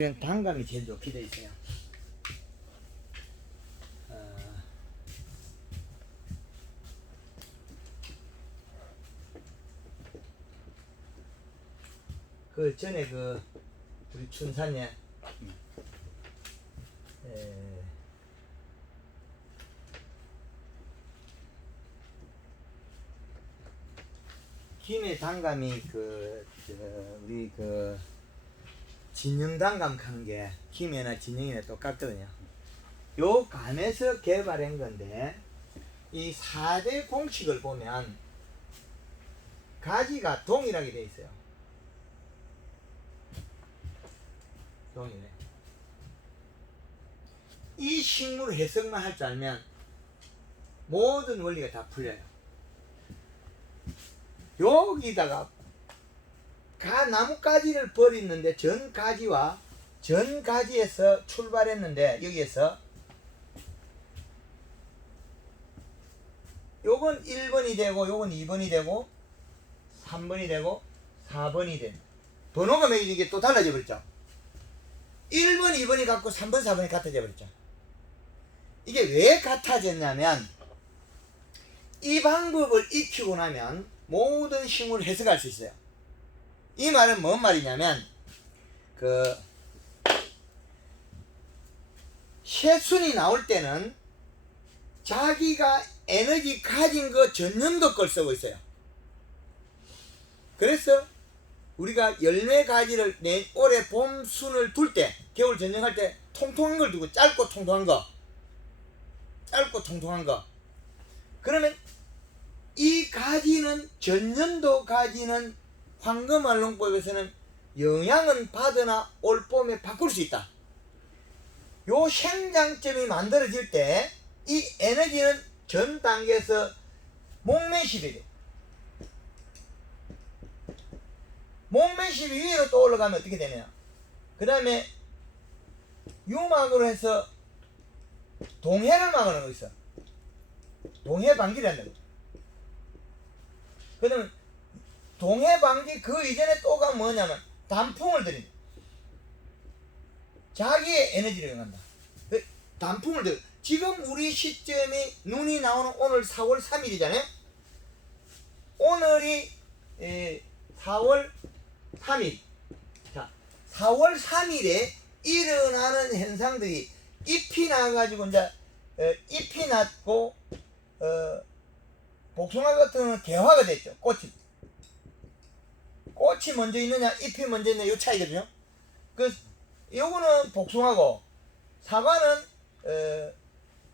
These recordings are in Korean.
이런 단감이 제일 좋게 되어 있어요. 그 전에 그 우리 춘산에 김해 단감이 우리 그 진영 단감 하는 게 김해나 진영이나 똑같거든요. 요 감에서 개발한 건데 이 4대 공식을 보면 가지가 동일하게 되어 있어요. 동일해. 이 식물 해석만 할 줄 알면 모든 원리가 다 풀려요. 여기다가 나뭇가지를 버리는데 전 가지에서 출발했는데 여기에서 요건 1번이 되고 요건 2번이 되고 3번이 되고 4번이 됩니다. 번호가 매기는 게 또 달라져 버렸죠. 1번, 2번이 같고 3번, 4번이 같아져 버렸죠. 이게 왜 같아졌냐면 이 방법을 익히고 나면 모든 식물을 해석할 수 있어요. 이 말은 뭔 말이냐면 새순이 나올 때는 자기가 에너지 가진 거 전년도 걸 쓰고 있어요. 그래서 우리가 열매 가지를 올해 봄순을 둘 때, 겨울 전쟁할 때 통통한 걸 두고 짧고 통통한 거 그러면 이 가지는 전년도 가지는 황금알롱법에서는 영양은 받으나 올 봄에 바꿀 수 있다. 요 생장점이 만들어질 때 이 에너지는 전 단계에서 목매십이 돼. 목매십이 위로 또 올라가면 어떻게 되냐. 그 다음에 유막으로 해서 동해를 막아놓은 거 있어. 동해 방지를 한다고. 그러면 동해 방지 그 이전에 또가 뭐냐면 단풍을 들인다. 자기의 에너지를 이용한다. 단풍을 들. 지금 우리 시점이 눈이 나오는 오늘 4월 3일이잖아요. 오늘이 4월 3일. 자, 4월 3일에 일어나는 현상들이 잎이 나가지고 이제 잎이 났고 복숭아 같은 경우는 개화가 됐죠. 꽃이 먼저 있느냐 잎이 먼저 있느냐 요 차이거든요. 요거는 복숭아고 사과는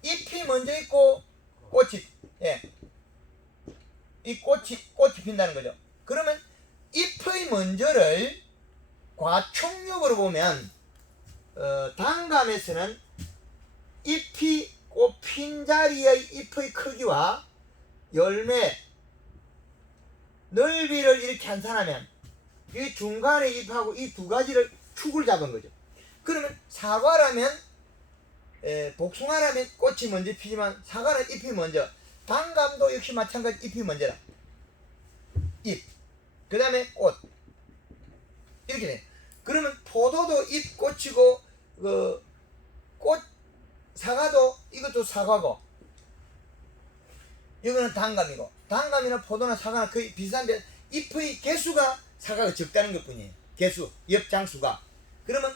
잎이 먼저 있고 이 꽃이 핀다는 거죠. 그러면 잎의 먼저를 과촉력으로 보면 단감에서는 잎이 꽃핀 자리의 잎의 크기와 열매 넓이를 이렇게 환산하면 이 중간에 잎하고 이 두 가지를 축을 잡은 거죠. 그러면 사과라면 복숭아라면 꽃이 먼저 피지만 사과는 잎이 먼저. 단감도 역시 마찬가지 잎이 먼저라. 잎. 그 다음에 꽃. 이렇게 돼. 그러면 포도도 잎 꽃이고 사과도 이것도 사과고 이거는 단감이고 단감이나 포도나 사과나 거의 비슷한데 잎의 개수가 사과가 적다는 것 뿐이에요. 개수, 엽장수가. 그러면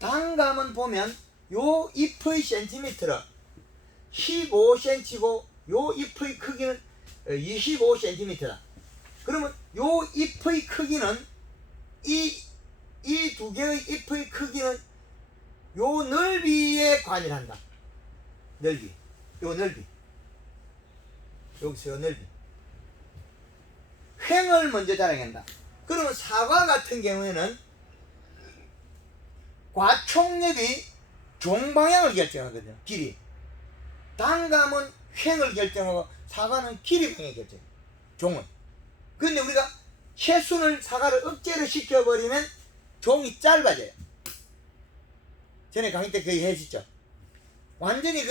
단감은 보면 요 잎의 센티미터로 15cm고 요 잎의 크기는 25cm다. 그러면 요 잎의 크기는 이 두 개의 잎의 크기는 요 넓이에 관여한다. 넓이. 요 넓이. 여기서 요 넓이. 횡을 먼저 자랑한다. 그러면 사과 같은 경우에는 과촉력이 종방향을 결정하거든요. 길이. 단감은 횡을 결정하고 사과는 길이 방향을 결정해요. 종은. 근데 우리가 새순을 사과를 억제로 시켜버리면 종이 짧아져요. 전에 강의 때 거의 해주셨죠. 완전히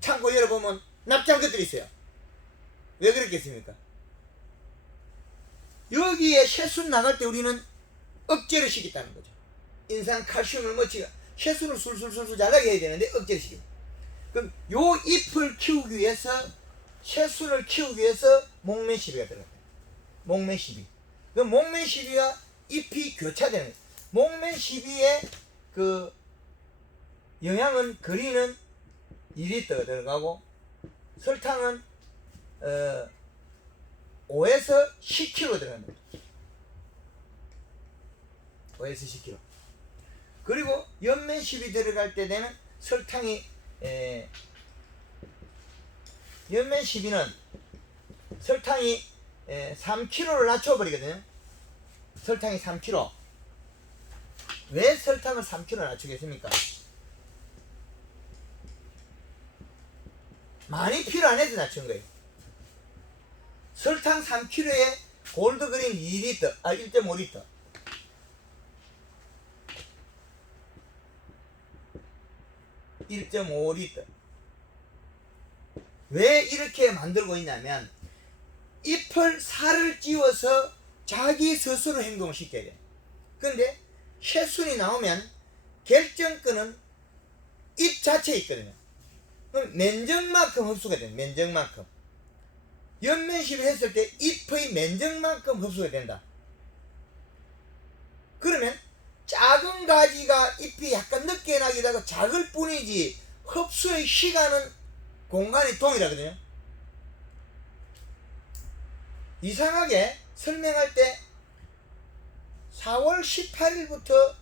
창고 열어보면 납작한 것들이 있어요. 왜 그랬겠습니까? 여기에 새순 나갈 때 우리는 억제를 시켰다는 거죠. 인산 칼슘을 뭐지가 셰수를 술술술술 자라게 해야 되는데 억제를 시킵니다. 그럼 요 잎을 키우기 위해서 셰수를 키우기 위해서 목매 시비가 들어갑니다. 목매 시비. 그럼 목매 시비와 잎이 교차되는 거예요. 목매 시비의 그 영양은 거리는 2리터 들어가고 설탕은 5에서 10kg 들어간다. 5에서 10kg. 그리고 연면십이 들어갈 때 되면 설탕이 연면십이는 설탕이 3kg를 낮춰버리거든요. 설탕이 3kg. 왜 설탕을 3kg 낮추겠습니까? 많이 필요 안 해서 낮춘 거예요. 설탕 3kg에 골드그린 2리터, 1.5리터. 왜 이렇게 만들고 있냐면 잎을 살을 찌워서 자기 스스로 행동을 시켜야 돼요. 근데 셰순이 나오면 결정권은 잎 자체에 있거든요. 그럼 면적만큼 흡수가 돼요. 면적만큼. 연면십을 했을 때 잎의 면적만큼 흡수가 된다. 그러면 작은 가지가 잎이 약간 늦게 나기도 하고 작을 뿐이지 흡수의 시간은 공간이 동일하거든요. 이상하게 설명할 때 4월 18일부터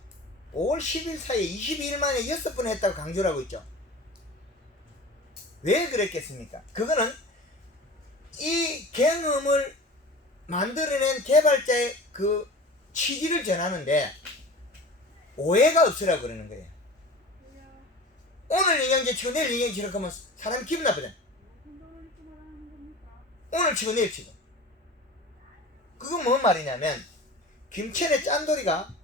5월 10일 사이에 22일 만에 6번 했다고 강조를 하고 있죠. 왜 그랬겠습니까? 그거는 이 경험을 만들어낸 개발자의 그 취지를 전하는데 오해가 없으라고 그러는 거예요. 오늘 영양제 치고 내일 영양제 치고 하면 사람이 기분 나쁘잖아. 오늘 치고 내일 치고. 그건 뭔 말이냐면 김천의 짠돌이가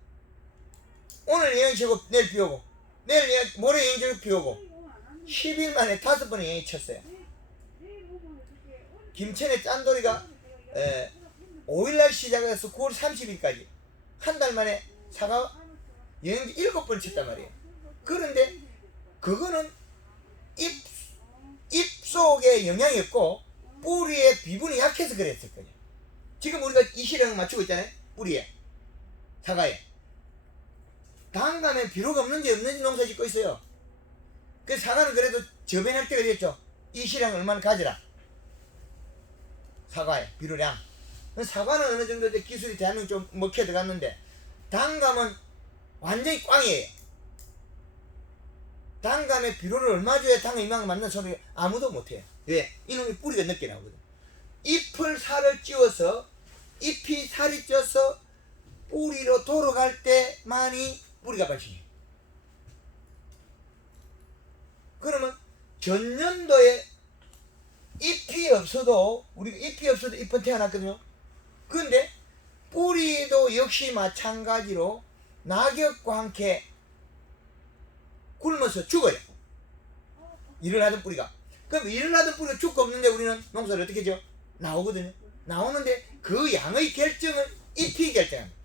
오늘 영양제 치고 내일 비 오고 내일 모레 영양제 치고 비 오고 10일 만에 5번의 영양제 쳤어요. 김천의 짠돌이가 5일날 시작해서 9월 30일까지 한 달 만에 사과 영양제 7번 쳤단 말이에요. 그런데 그거는 잎 속에 영양이 없고 뿌리에 비분이 약해서 그랬을 거예요. 지금 우리가 이 시력을 맞추고 있잖아요. 뿌리에 사과에 다음 비료가 없는지 농사 짓고 있어요. 그래서 사과는 그래도 저변할 때가 됐죠. 이 시량을 얼마나 가지라. 사과에 비료량. 사과는 어느 정도 기술이 대한민국 좀 먹혀 들어갔는데 단감은 완전히 꽝이에요. 단감에 비료를 얼마 줘야 당을 이만큼 만든 소리 아무도 못해요. 왜? 이놈이 뿌리가 늦게 나오거든. 잎을 살을 찌워서 잎이 살이 쪄서 뿌리로 돌아갈 때만이 뿌리가 발생해요. 그러면 전년도에 잎이 없어도 우리가 잎이 없어도 잎은 태어났거든요. 근데 뿌리도 역시 마찬가지로 낙엽과 함께 굶어서 죽어요. 일을 하던 뿌리가. 그럼 일을 하던 뿌리가 죽고 없는데 우리는 농사를 어떻게 하죠? 나오거든요. 나오는데 그 양의 결정은 잎이 결정합니다.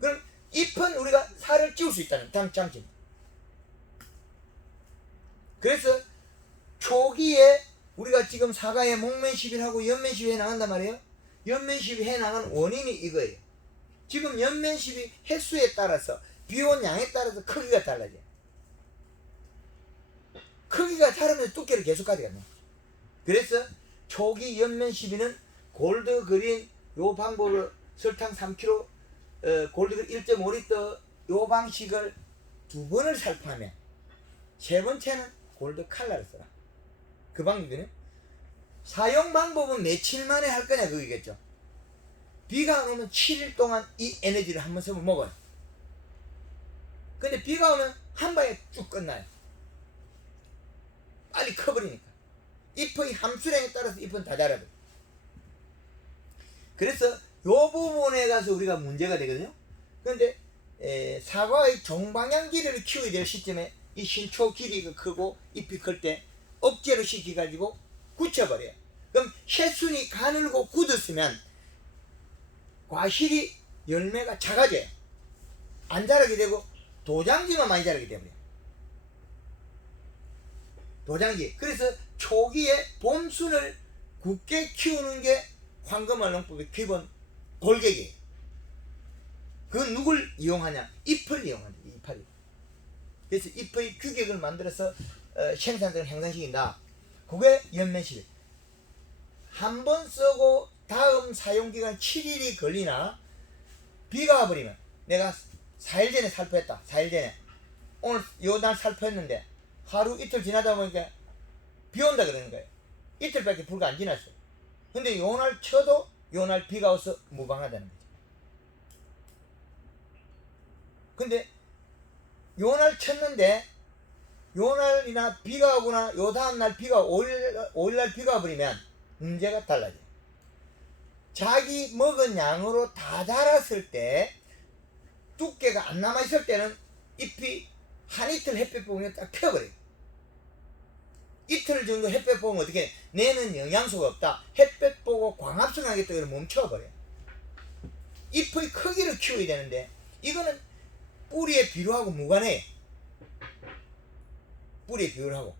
그럼 잎은 우리가 살을 찌울 수 있다는 장점입니다. 그래서 초기에 우리가 지금 사과에 목면시비하고 연면시비 해나간단 말이에요. 연면시비 해나간 원인이 이거예요. 지금 연면시비 횟수에 따라서 비온 양에 따라서 크기가 달라져요. 크기가 다르면서 두께를 계속 가져가는 거죠. 그래서 초기 연면시비는 골드그린 요 방법을 설탕 3kg 골드그린 1.5리터 요 방식을 2번을 살포하면 세 번째는 골드 칼라를 써라. 그 방법이거든요. 사용 방법은 며칠 만에 할 거냐 그거겠죠. 비가 안 오면 7일 동안 이 에너지를 한 번 쓰면 먹어요. 근데 비가 오면 한 방에 쭉 끝나요. 빨리 커버리니까. 잎의 함수량에 따라서 잎은 다 자라요. 그래서 요 부분에 가서 우리가 문제가 되거든요. 그런데 사과의 종방향 길이를 키워야 될 시점에 이 신초 길이가 크고 잎이 클 때 억제로 시켜가지고 굳혀버려요. 그럼 셰순이 가늘고 굳었으면 과실이 열매가 작아져요. 안 자라게 되고 도장지만 많이 자라게 돼버려요. 도장지. 그래서 초기에 봄순을 굳게 키우는 게 황금알농법의 기본 골격이에요. 그건 누굴 이용하냐? 잎을 이용한다. 이파리. 그래서 잎의 규격을 만들어서 생산성을 향상시킨다. 그게 연면실. 한 번 쓰고 다음 사용기간 7일이 걸리나 비가 와버리면 내가 4일 전에 살포했다. 4일 전에 오늘 요날 살포했는데 하루 이틀 지나다 보니까 비 온다 그러는 거예요. 이틀밖에 불과 안 지났어요. 근데 요날 쳐도 요날 비가 와서 무방하다는 거죠. 근데 요날 쳤는데 요날이나 비가 오거나 요 다음날 비가 5일날 비가 와버리면 문제가 달라져요. 자기 먹은 양으로 다 자랐을 때 두께가 안 남아있을 때는 잎이 한 이틀 햇볕 보면 딱 펴버려요. 이틀 정도 햇볕 보면 어떻게 내는 영양소가 없다. 햇볕 보고 광합성하기 때문에 멈춰버려요. 잎의 크기를 키워야 되는데 이거는 뿌리의 비료하고 무관해요. 뿌리의 비료를 하고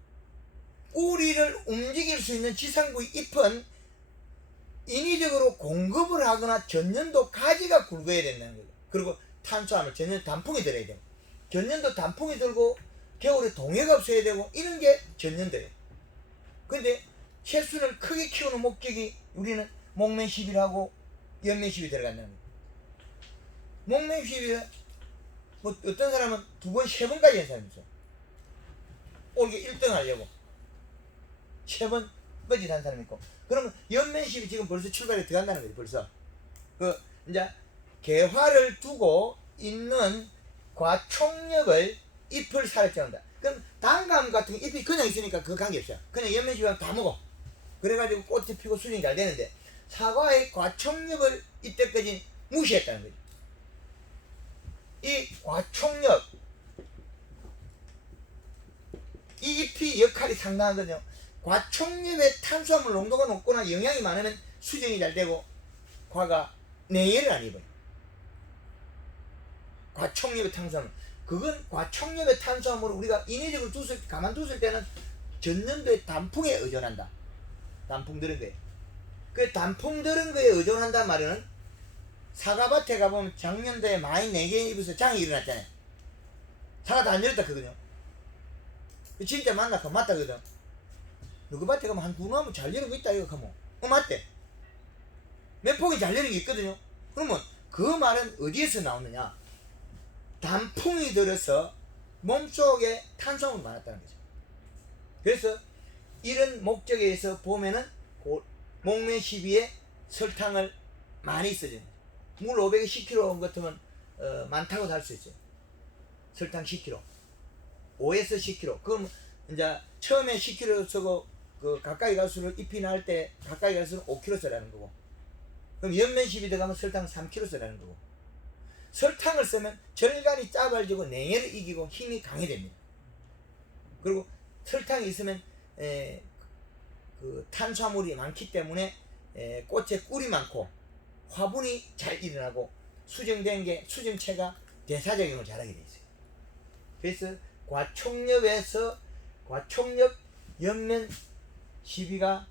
뿌리를 움직일 수 있는 지상부의 잎은 인위적으로 공급을 하거나 전년도 가지가 굵어야 된다는 거죠. 그리고 탄수화물, 전년 단풍이 들어야 되고 전년도 단풍이 들고 겨울에 동해가 없어야 되고 이런 게 전년도예요. 근데 채순을 크게 키우는 목적이 우리는 목매시비하고 연매시비 들어간다는 거예요. 목매시비 뭐 어떤 사람은 2번, 3번까지 한 사람이 있어요. 올게 1등 하려고 3번 뻗짓 한 사람이 있고, 그러면 연면십이 지금 벌써 출발에 들어간다는 거죠. 벌써 그 이제 개화를 두고 있는 과총력을 잎을 살쪄온다. 그럼 단감 같은 잎이 그냥 있으니까 그 관계없어요. 그냥 연면십이랑 다 먹어. 그래가지고 꽃이 피고 수정이 잘 되는데 사과의 과총력을 이때까지 무시했다는 거죠. 이 과총력, 이 잎이 역할이 상당하거든요. 과총력의 탄수화물 농도가 높거나 영양이 많으면 수정이 잘 되고 과가 내열을 안 입어요. 과총력의 탄수화물, 그건 과총력의 탄수화물을 우리가 인위적으로 가만뒀을 때는 전년도에 단풍에 의존한다. 단풍 들은 거에. 그 단풍 들은 거에 의존한단 말은 사과밭에 가보면 작년도에 많이 4개 입어서 장이 일어났잖아요. 사과 다 안 열었다 그거든요. 진짜 맞나? 맞다거든. 누구 밭에 가면 한 2나무 잘 열은 거 있다 이거 하면 맞대. 몇 폭이 잘 열은 게 있거든요. 그러면 그 말은 어디에서 나오느냐? 단풍이 들어서 몸속에 탄수화물이 많았다는 거죠. 그래서 이런 목적에 의해서 보면은 목매시비에 설탕을 많이 써줘요. 물 500에 10kg 같으면 많다고 할 수 있어요. 설탕 10kg, 5에서 10kg. 그럼 이제 처음에 10kg 쓰고 그 가까이 갈수록 잎이 날 때 가까이 갈수록 5kg 쓰라는 거고, 그럼 연면십이 들어가면 설탕 3kg 쓰라는 거고, 설탕을 쓰면 절간이 짜발지고 냉해를 이기고 힘이 강해집니다. 그리고 설탕이 있으면 그 탄수화물이 많기 때문에 꽃에 꿀이 많고 화분이 잘 일어나고 수정된 게 수정체가 대사작용을 잘하게 돼 있어요. 그래서 과총력에서 과총력 연면 시비가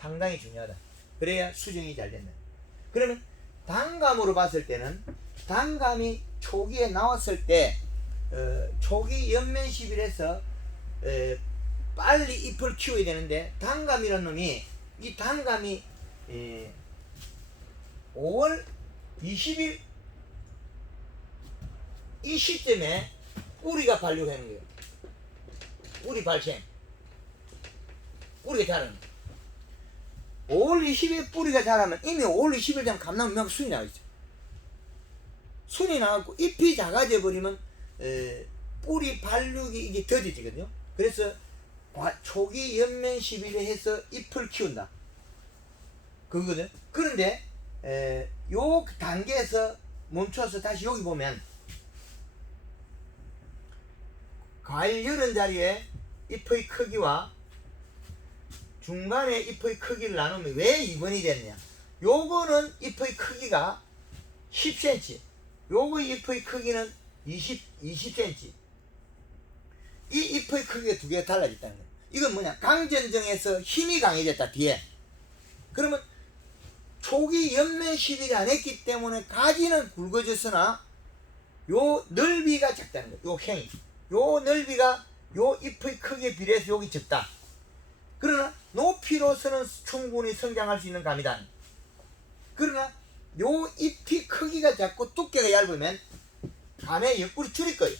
상당히 중요하다. 그래야 수정이 잘 된다. 그러면 단감으로 봤을 때는 단감이 초기에 나왔을 때 초기 연면 시비에서 빨리 잎을 키워야 되는데 단감이라는 놈이 이 단감이 5월 20일 이 시점에 뿌리가 발육하는 거예요. 뿌리 발생, 뿌리가 자라는 거예요. 5월 20일 뿌리가 자라면 이미 5월 20일 되면 감나무 순이 나와 있어요. 순이 나왔고 잎이 작아져 버리면 뿌리 발육이 이게 더뎌지거든요. 그래서 초기 연면 시비를 해서 잎을 키운다. 그거거든. 그런데 요 단계에서 멈춰서 다시 여기 보면 과일 열은 자리에 잎의 크기와 중간에 잎의 크기를 나누면 왜 2번이 됐냐? 요거는 잎의 크기가 10cm, 요거 잎의 크기는 20cm. 이 잎의 크기가 두 개가 달라졌다는 거예요. 이건 뭐냐? 강전정에서 힘이 강해졌다, 뒤에. 그러면 초기 연면 시비를 안 했기 때문에 가지는 굵어졌으나 요 넓이가 작다는 거예요. 요 행이. 요 넓이가 요 잎의 크기에 비례해서 여기 적다. 그러나 높이로서는 충분히 성장할 수 있는 감이다. 그러나 요 잎이 크기가 작고 두께가 얇으면 감의 옆구리 줄일 거예요.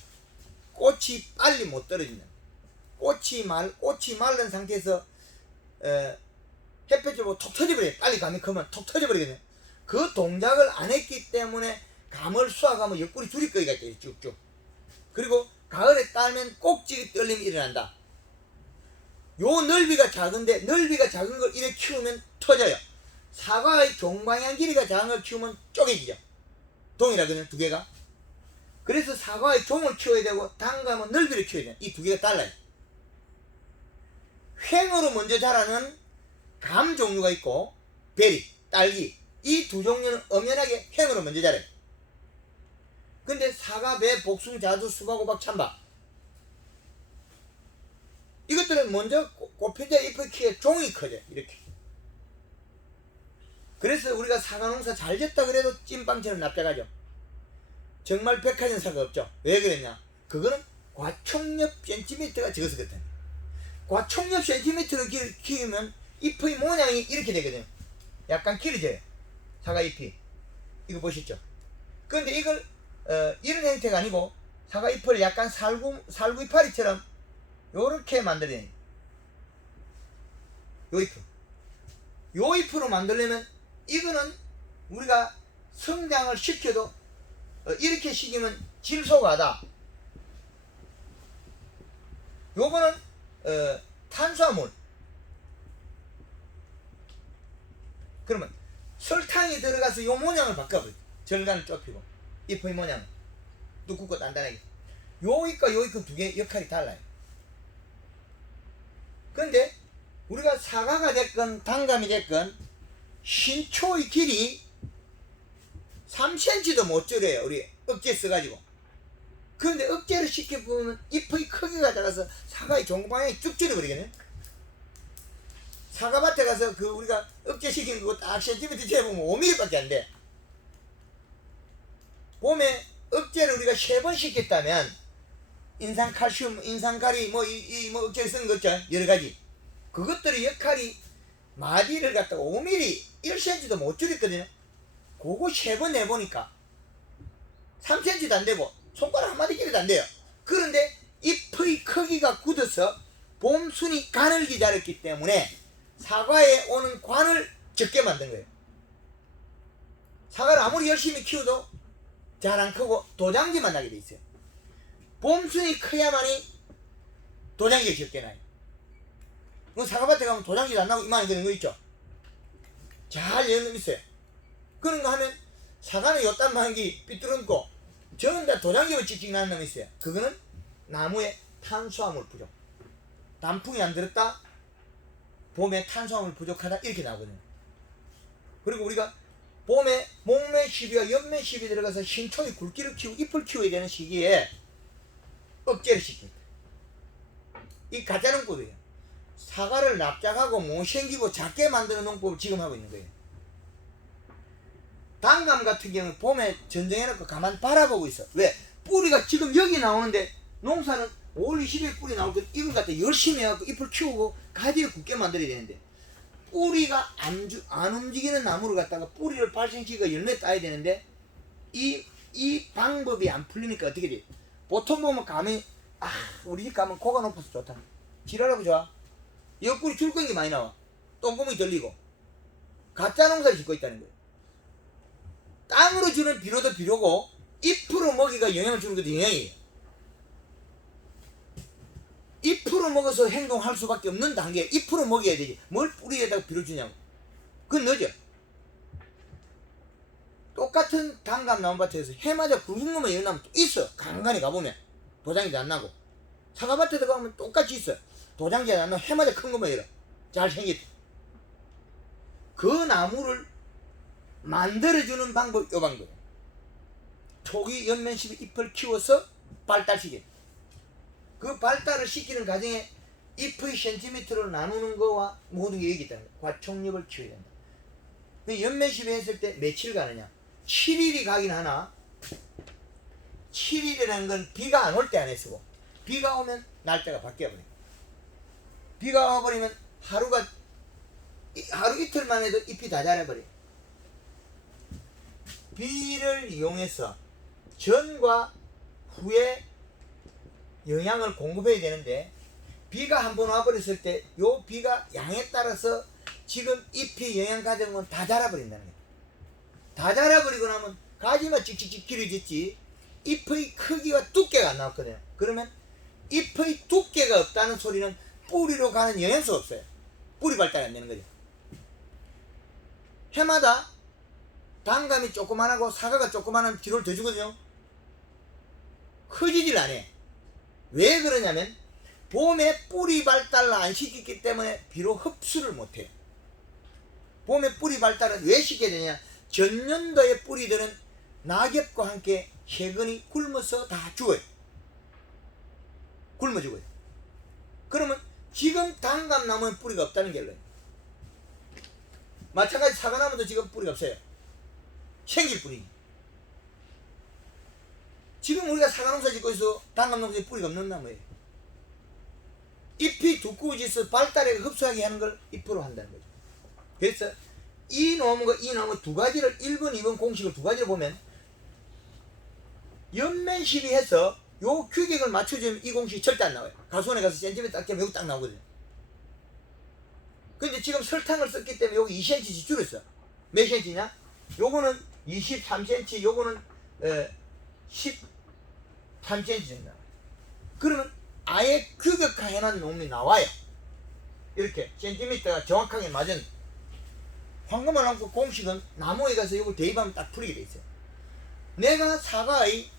꽃이 빨리 못 떨어진다. 꽃이 마른 상태에서 햇볕을 보고 톡 터져버려요. 빨리 감이 크면 톡 터져버리거든요. 그 동작을 안 했기 때문에 감을 수확하면 옆구리 줄일 거기가 있죠. 쭉쭉. 그리고 가을에 따면 꼭지기 떨림이 일어난다. 요 넓이가 작은데, 넓이가 작은 걸 이렇게 키우면 터져요. 사과의 종방향 길이가 작은 걸 키우면 쪼개지죠. 동일하거든요, 두 개가. 그래서 사과의 종을 키워야 되고 단감은 넓이를 키워야 돼요. 이 두 개가 달라요. 횡으로 먼저 자라는 감 종류가 있고 베리, 딸기, 이 두 종류는 엄연하게 횡으로 먼저 자라요. 근데 사과, 배, 복숭, 자두, 수박, 호박, 찬밥, 이것들은 먼저 꽃필 때 잎의 키에 종이 커져요. 이렇게. 그래서 우리가 사과 농사 잘 됐다 그래도 찐빵처럼 납작하죠. 정말 백화점 사과 없죠. 왜 그랬냐? 그거는 과총엽 센티미터가 적어서 그렇다. 과총엽 센티미터를 키우면 잎의 모양이 이렇게 되거든요. 약간 길어져요. 사과 잎이. 이거 보시죠. 그런데 이걸 이런 형태가 아니고 사과 잎을 약간 살구 이파리처럼 요렇게 만들어요. 요 잎. 요 잎으로 만들려면 이거는 우리가 성장을 시켜도 이렇게 시키면 질소가다. 요거는 탄수화물. 그러면 설탕이 들어가서 요 모양을 바꿔버려. 절간을 좁히고 잎의 모양 두껍고 단단하게. 요 잎과 요 잎 두 개 역할이 달라요. 그런데 우리가 사과가 됐건 단감이 됐건 신초의 길이 3cm도 못 줄여요. 우리 억제 써가지고. 그런데 억제를 시켜보면 잎의 크기가 작아서 사과의 종방향이 쭉 줄여버리겠네. 사과밭에 가서 그 우리가 억제 시킨 거 딱 센티미터 재보면 5mm밖에 안 돼. 봄에 억제를 우리가 3번 시켰다면 인산칼슘, 인산가리 뭐 억제를 쓰는 거 있죠. 여러가지. 그것들의 역할이 마디를 갖다가 5mm 1cm도 못 줄였거든요. 그거 3번 해보니까 3cm도 안 되고 손가락 한마디 길이도 안 돼요. 그런데 잎의 크기가 굳어서 봄순이 가늘기 자랐기 때문에 사과에 오는 관을 적게 만든 거예요. 사과를 아무리 열심히 키워도 잘 안 크고 도장지만 나게 돼 있어요. 봄순이 커야만이 도장지가 적게 나요. 사과밭에 가면 도장지도 안 나고 이만한 그런 거 있죠. 잘 여는 놈 있어요. 그런 거 하면 사과는 요딴만 게 삐뚤었고 저는 다 도장지가 찍찍 나는 놈이 있어요. 그거는 나무의 탄수화물 부족. 단풍이 안 들었다, 봄에 탄수화물 부족하다, 이렇게 나오거든요. 그리고 우리가 봄에 목매 시비와 연매 시비 들어가서 신초의 굵기를 키우고 잎을 키워야 되는 시기에 억제를 시킵니다. 이 가짜 농법이에요. 사과를 납작하고 못생기고 작게 만드는 농법을 지금 하고 있는 거예요. 단감 같은 경우는 봄에 전정해놓고 가만 바라보고 있어. 왜? 뿌리가 지금 여기 나오는데 농사는 5월 20일 뿌리 나올 때 이걸 갖다 열심히 해갖고 잎을 키우고 가지를 굳게 만들어야 되는데 뿌리가 안 움직이는 나무를 갖다가 뿌리를 발생시키고 열매 따야 되는데 이 방법이 안 풀리니까 어떻게 돼? 보통 보면 감이 우리 집 가면 코가 높아서 좋다. 지랄하고 좋아. 옆구리 줄거기 많이 나와. 똥구멍이 들리고. 가짜 농사를 짓고 있다는 거예요. 땅으로 주는 비료도 비료고 잎으로 먹이가 영향을 주는 것도 영향이에요. 잎으로 먹어서 행동할 수밖에 없는 단계. 잎으로 먹여야 되지. 뭘 뿌리에다가 비료 주냐고. 그건 너죠. 똑같은 단감 나무밭에서 해마다 굵은 것만 일어나면 또 있어. 간간히 가보면 도장지도 안 나고. 사과밭에 들어가면 똑같이 있어. 도장지도 안 나고 해마다 큰 것만 일어. 잘생겼다. 그 나무를 만들어주는 방법, 요 방법. 초기 연면십의 잎을 키워서 발달시켜. 그 발달을 시키는 과정에 잎의 센티미터로 나누는 거와 모든 게 여기 있다는 거야. 과촉잎을 키워야 된다. 연면십에 했을 때 며칠 가느냐? 7일이 가긴 하나, 7일이라는 건 비가 안 올 때 안에 쓰고, 비가 오면 날짜가 바뀌어버려. 비가 와버리면 하루 이틀만 해도 잎이 다 자라버려. 비를 이용해서 전과 후에 영양을 공급해야 되는데, 비가 한번 와버렸을 때 요 비가 양에 따라서 지금 잎이 영양 가진 건 다 자라버린다는 거야. 다 자라버리고 나면 가지만 찍찍찍 길어졌지 잎의 크기와 두께가 안 나왔거든요. 그러면 잎의 두께가 없다는 소리는 뿌리로 가는 영양소가 없어요. 뿌리 발달이 안 되는 거죠. 해마다 단감이 조그만하고 사과가 조그만하면 기로를 더 주거든요. 커지질 않아. 왜 그러냐면 봄에 뿌리 발달을 안 시켰기 때문에 비로 흡수를 못해요. 봄에 뿌리 발달은 왜 시켜야 되냐? 전년도의 뿌리들은 낙엽과 함께 해근이 굶어서 다 죽어요. 굶어 죽어요. 그러면 지금 단감나무는 뿌리가 없다는 결론. 마찬가지 사과나무도 지금 뿌리가 없어요. 생길 뿐이지. 지금 우리가 사과농사 짓고 있어 단감농사에 뿌리가 없는 나무예요. 잎이 두꺼워져서 발달에 흡수하게 하는 걸 잎으로 한다는 거죠. 그래서 이 나무가 이 나무 두 가지를 1번, 2번 공식을 두 가지를 보면 연면 시비해서 요 규격을 맞춰주면 이 공식이 절대 안 나와요. 가수원에 가서 센티미터 딱 깨면 여기 딱 나오거든요. 근데 지금 설탕을 썼기 때문에 여기 2cm씩 줄였어. 몇 cm냐? 요거는 23cm, 요거는 13cm 정도 나와요. 그러면 아예 규격화 해놓은 놈이 나와요. 이렇게 센티미터가 정확하게 맞은 황금알 나무 공식은 나무에 가서 이걸 대입하면 딱 풀리게 돼 있어요. 내가 사과의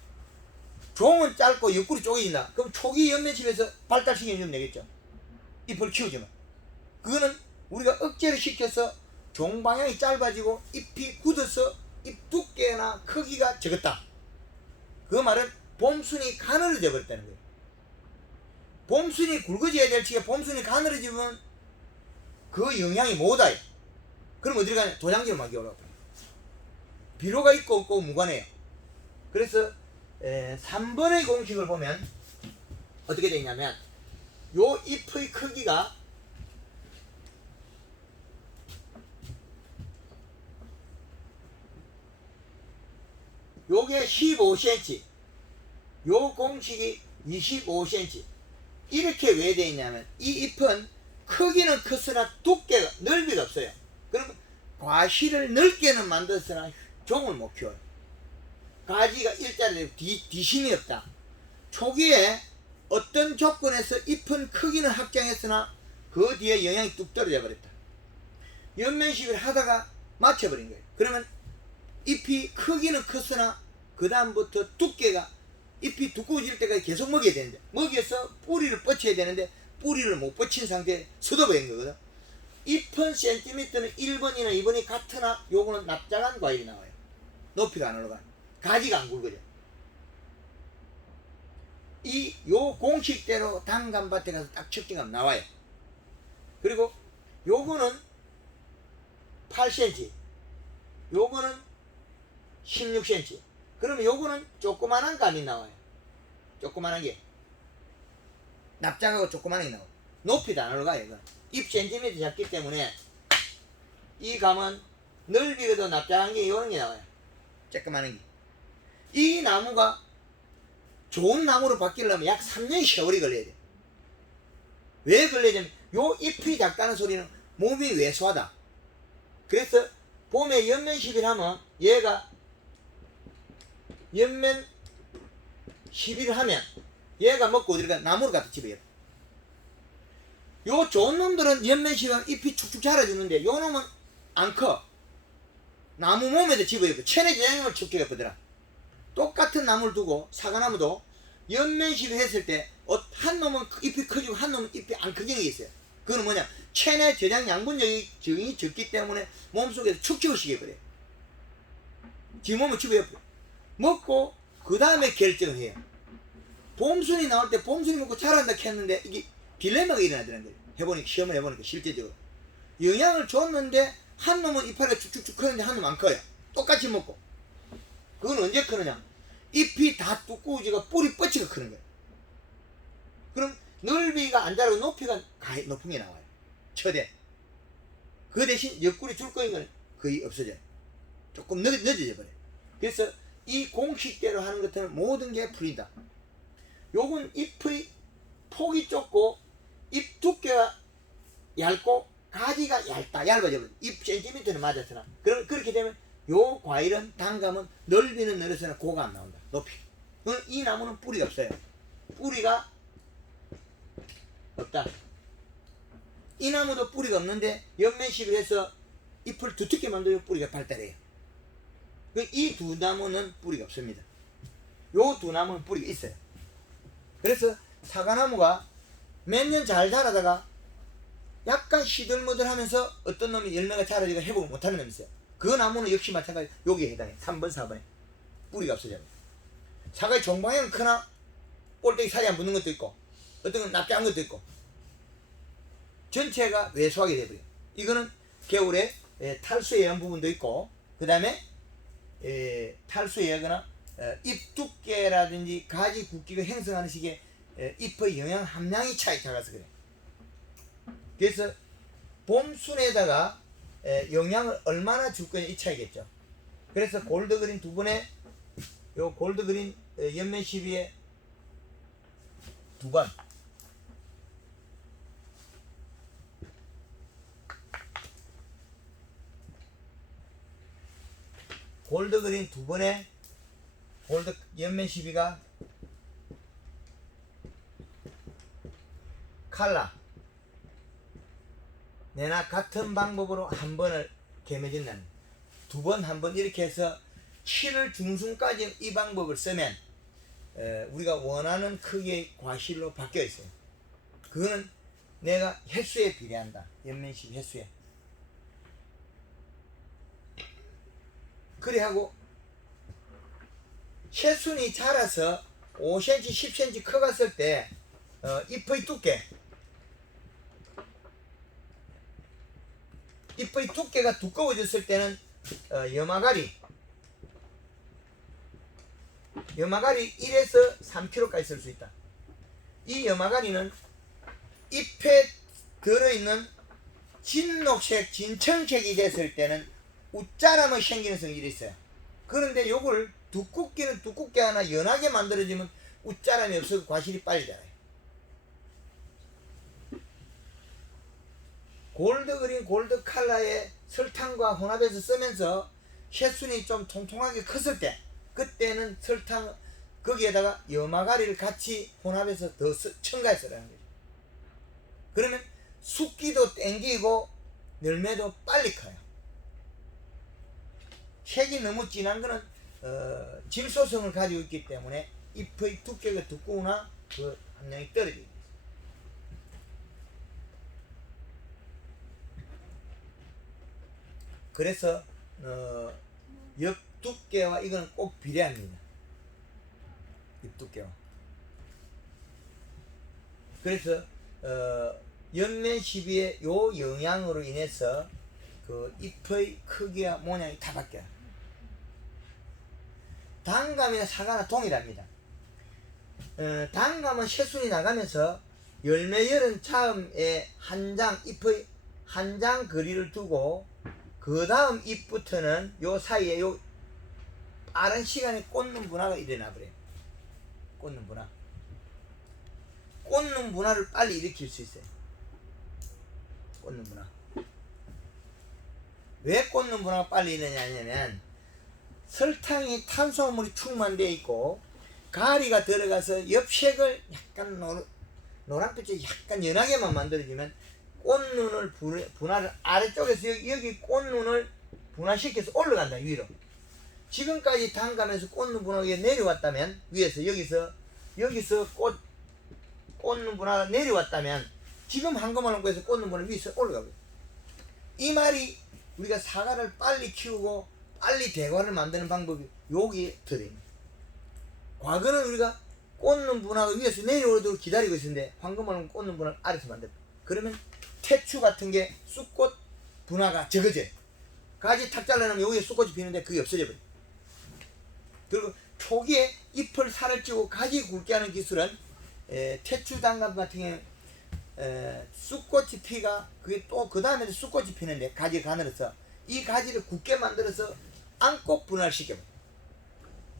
종은 짧고 옆구리 쪼개진다. 그럼 초기 연면집에서 발달시켜주면 되겠죠. 잎을 키워주면. 그거는 우리가 억제를 시켜서 종 방향이 짧아지고 잎이 굳어서 잎 두께나 크기가 적었다. 그 말은 봄순이 가늘어져 버렸다는 거예요. 봄순이 굵어져야 될 지게 봄순이 가늘어지면 그 영향이 못 와요. 그럼 어디로 가냐? 도장지로 막 올라가요. 비료가 있고 없고 무관해요. 그래서 3번의 공식을 보면 어떻게 되냐면 요 잎의 크기가 요게 15cm, 요 공식이 25cm. 이렇게 왜 되어 있냐면 이 잎은 크기는 크으나 두께가 넓이가 없어요. 그러면 과실을 넓게는 만들었으나 종을 못 키워요. 가지가 일자리로 뒤심이 없다. 초기에 어떤 조건에서 잎은 크기는 확장했으나 그 뒤에 영양이 뚝 떨어져 버렸다. 연면식을 하다가 맞춰버린 거예요. 그러면 잎이 크기는 컸으나 그 다음부터 두께가 잎이 두꺼워질 때까지 계속 먹여야 되는데 먹여서 뿌리를 뻗쳐야 되는데 뿌리를 못 뻗친 상태에 쏟아버린 거거든. 잎은 센티미터는 1번이나 2번이 같으나 요거는 납작한 과일이 나와요. 높이가 안 올라가. 가지가 안 굵어져. 요 공식대로 단감밭에 가서 딱 측정하면 나와요. 그리고 요거는 8cm, 요거는 16cm. 그러면 요거는 조그만한 감이 나와요. 조그만한 게. 납작하고 조그만한 게 나와요. 높이도 안 올라가요. 이건. 잎 센티미터 작기 때문에 이 감은 넓이가도 납작한 게 요런 게 나와요. 조그만한 게. 이 나무가 좋은 나무로 바뀌려면 약 3년의 세월이 걸려야 돼. 왜 걸려냐면 요 잎이 작다는 소리는 몸이 왜소하다. 그래서 봄에 연면 시비를 하면 얘가 연면 시비를 하면 얘가 먹고 어디를 가? 나무를 갖다 집어요. 요 좋은 놈들은 연면 시비하면 잎이 축축 자라주는데 요 놈은 안 커. 나무 몸에도 집어요. 체내 재장염을 척결해 보더라. 똑같은 나무를 두고 사과나무도 연면 시비 했을 때 한 놈은 잎이 커지고 한 놈은 잎이 안 크게 있어요. 그건 뭐냐? 체내 저장 양분적이 적기 때문에 몸속에서 축적을 시켜버려요. 지 몸을 집어요. 먹고 그 다음에 결정을 해요. 봄순이 나올 때 봄순이 먹고 자란다 했는데 이게 딜레마가 일어나더라는 거예요. 시험을 해보니까 실제적으로 영양을 줬는데 한 놈은 이파리가 쭉쭉쭉 크는데 한 놈 안 커요. 똑같이 먹고. 그건 언제 크느냐? 잎이 다 두꺼워지고 뿌리 뻗치가 크는 거예요. 그럼 넓이가 안 자라고 높이가 높은 게 나와요. 처대. 그 대신 옆구리 줄 거인 거의 없어져요. 조금 늦어져 버려요. 그래서 이 공식대로 하는 것들은 모든 게 풀린다. 요건 잎의 폭이 좁고 잎 두께가 얇고 가지가 얇아져 버려요. 잎 센티미터는 맞았으나 그렇게 되면 요 과일은 단감은 넓이는 늘었으나 고가 안 나온다. 높이. 이 나무는 뿌리가 없어요. 뿌리가 없다. 이 나무도 뿌리가 없는데 연면식을 해서 잎을 두텁게 만들어 뿌리가 발달해요. 이 두 나무는 뿌리가 없습니다. 요 두 나무는 뿌리가 있어요. 그래서 사과나무가 몇 년 잘 자라다가 약간 시들머들하면서 어떤 놈이 열매가 자라지가 회복을 못하는 놈이 있어요. 그 나무는 역시 마찬가지 여기에 해당해. 3번 4번에 뿌리가 없어져요. 사과의 종방향은 크나 꼴대기 살이 안 붙는 것도 있고 어떤 건 납작한 것도 있고 전체가 왜소하게 돼버려요. 이거는 겨울에 탈수에 의한 부분도 있고 그 다음에 탈수에 의하거나 잎 두께라든지 가지 굵기가 형성하는 시기에 잎의 영양 함량이 작아서 그래. 그래서 봄순에다가 영양을 얼마나 줄 거냐 이 차이겠죠. 그래서 골드그린 두 번에 요 골드그린 연면 12에 두 번 골드그린 두 번에 골드 연면 12가 칼라 내나 같은 방법으로 한 번을 개매진다는 두 번 한 번 이렇게 해서 7월 중순까지 이 방법을 쓰면 우리가 원하는 크기의 과실로 바뀌어 있어요. 그거는 내가 횟수에 비례한다. 연면식 횟수에. 그래 하고 새순이 자라서 5cm, 10cm 커갔을 때 잎의 두께가 두꺼워졌을 때는 염화가리 1에서 3kg까지 쓸 수 있다. 이 염화가리는 잎에 들어있는 진녹색, 진청색이 됐을 때는 웃자람이 생기는 성질이 있어요. 그런데 요걸 두껍기는 두껍게 하나 연하게 만들어지면 웃자람이 없어서 과실이 빨리 자라요. 골드그린 골드칼라의 설탕과 혼합해서 쓰면서 새순이 좀 통통하게 컸을 때 그때는 설탕 거기에다가 염화가리를 같이 혼합해서 더 첨가해서 쓰라는 거죠. 그러면 숙기도 땡기고 열매도 빨리 커요. 색이 너무 진한 거는 질소성을 가지고 있기 때문에 잎의 두께가 두꺼우나 그 함량이 떨어집니다. 그래서 옆 두께와 이거는 꼭 비례합니다. 잎 두께와. 그래서 연면 시비의 요 영향으로 인해서 그 잎의 크기와 모양이 다 바뀌어요. 단감이나 사과나 동일합니다. 단감은 새순이 나가면서 열매열은 처음에 한 장 잎의 한 장 거리를 두고 그 다음 잎부터는 요 사이에 요 빠른 시간에 꽂는 분화가 일어나 버려요. 꽂는 분화. 꽂는 분화를 빨리 일으킬 수 있어요. 꽂는 분화. 왜 꽂는 분화가 빨리 일어나냐면 설탕이 탄수화물이 충만되어 있고 가리가 들어가서 엽색을 약간 노란빛이 약간 연하게만 만들어주면 꽃눈을 분화를 아래쪽에서 여기 꽃눈을 분화시켜서 올라간다 위로. 지금까지 단감에서 꽃눈 분화가 내려왔다면 위에서 여기서 꽃눈 분화가 내려왔다면 지금 한꺼번에 놓고 해서 꽃눈 분화 위에서 올라가고 이 말이 우리가 사과를 빨리 키우고 빨리 대과를 만드는 방법이 여기 들어있는. 과거는 우리가 꽂는 분화가 위에서 내려오도록 기다리고 있었는데 황금알은 꽂는 분화를 아래서 만들어. 그러면 태추 같은 게 쑥꽃 분화가 적어져. 가지 탁 잘라내면 여기에 쑥꽃이 피는데 그게 없어져 버려. 그리고 초기에 잎을 살을 찌고 가지 굵게 하는 기술은 태추 단감 같은 경우는 쑥꽃이 피가 그게 또 그 다음에 쑥꽃이 피는데 가지 가늘어서 이 가지를 굵게 만들어서 안고 분화를 시켜버려.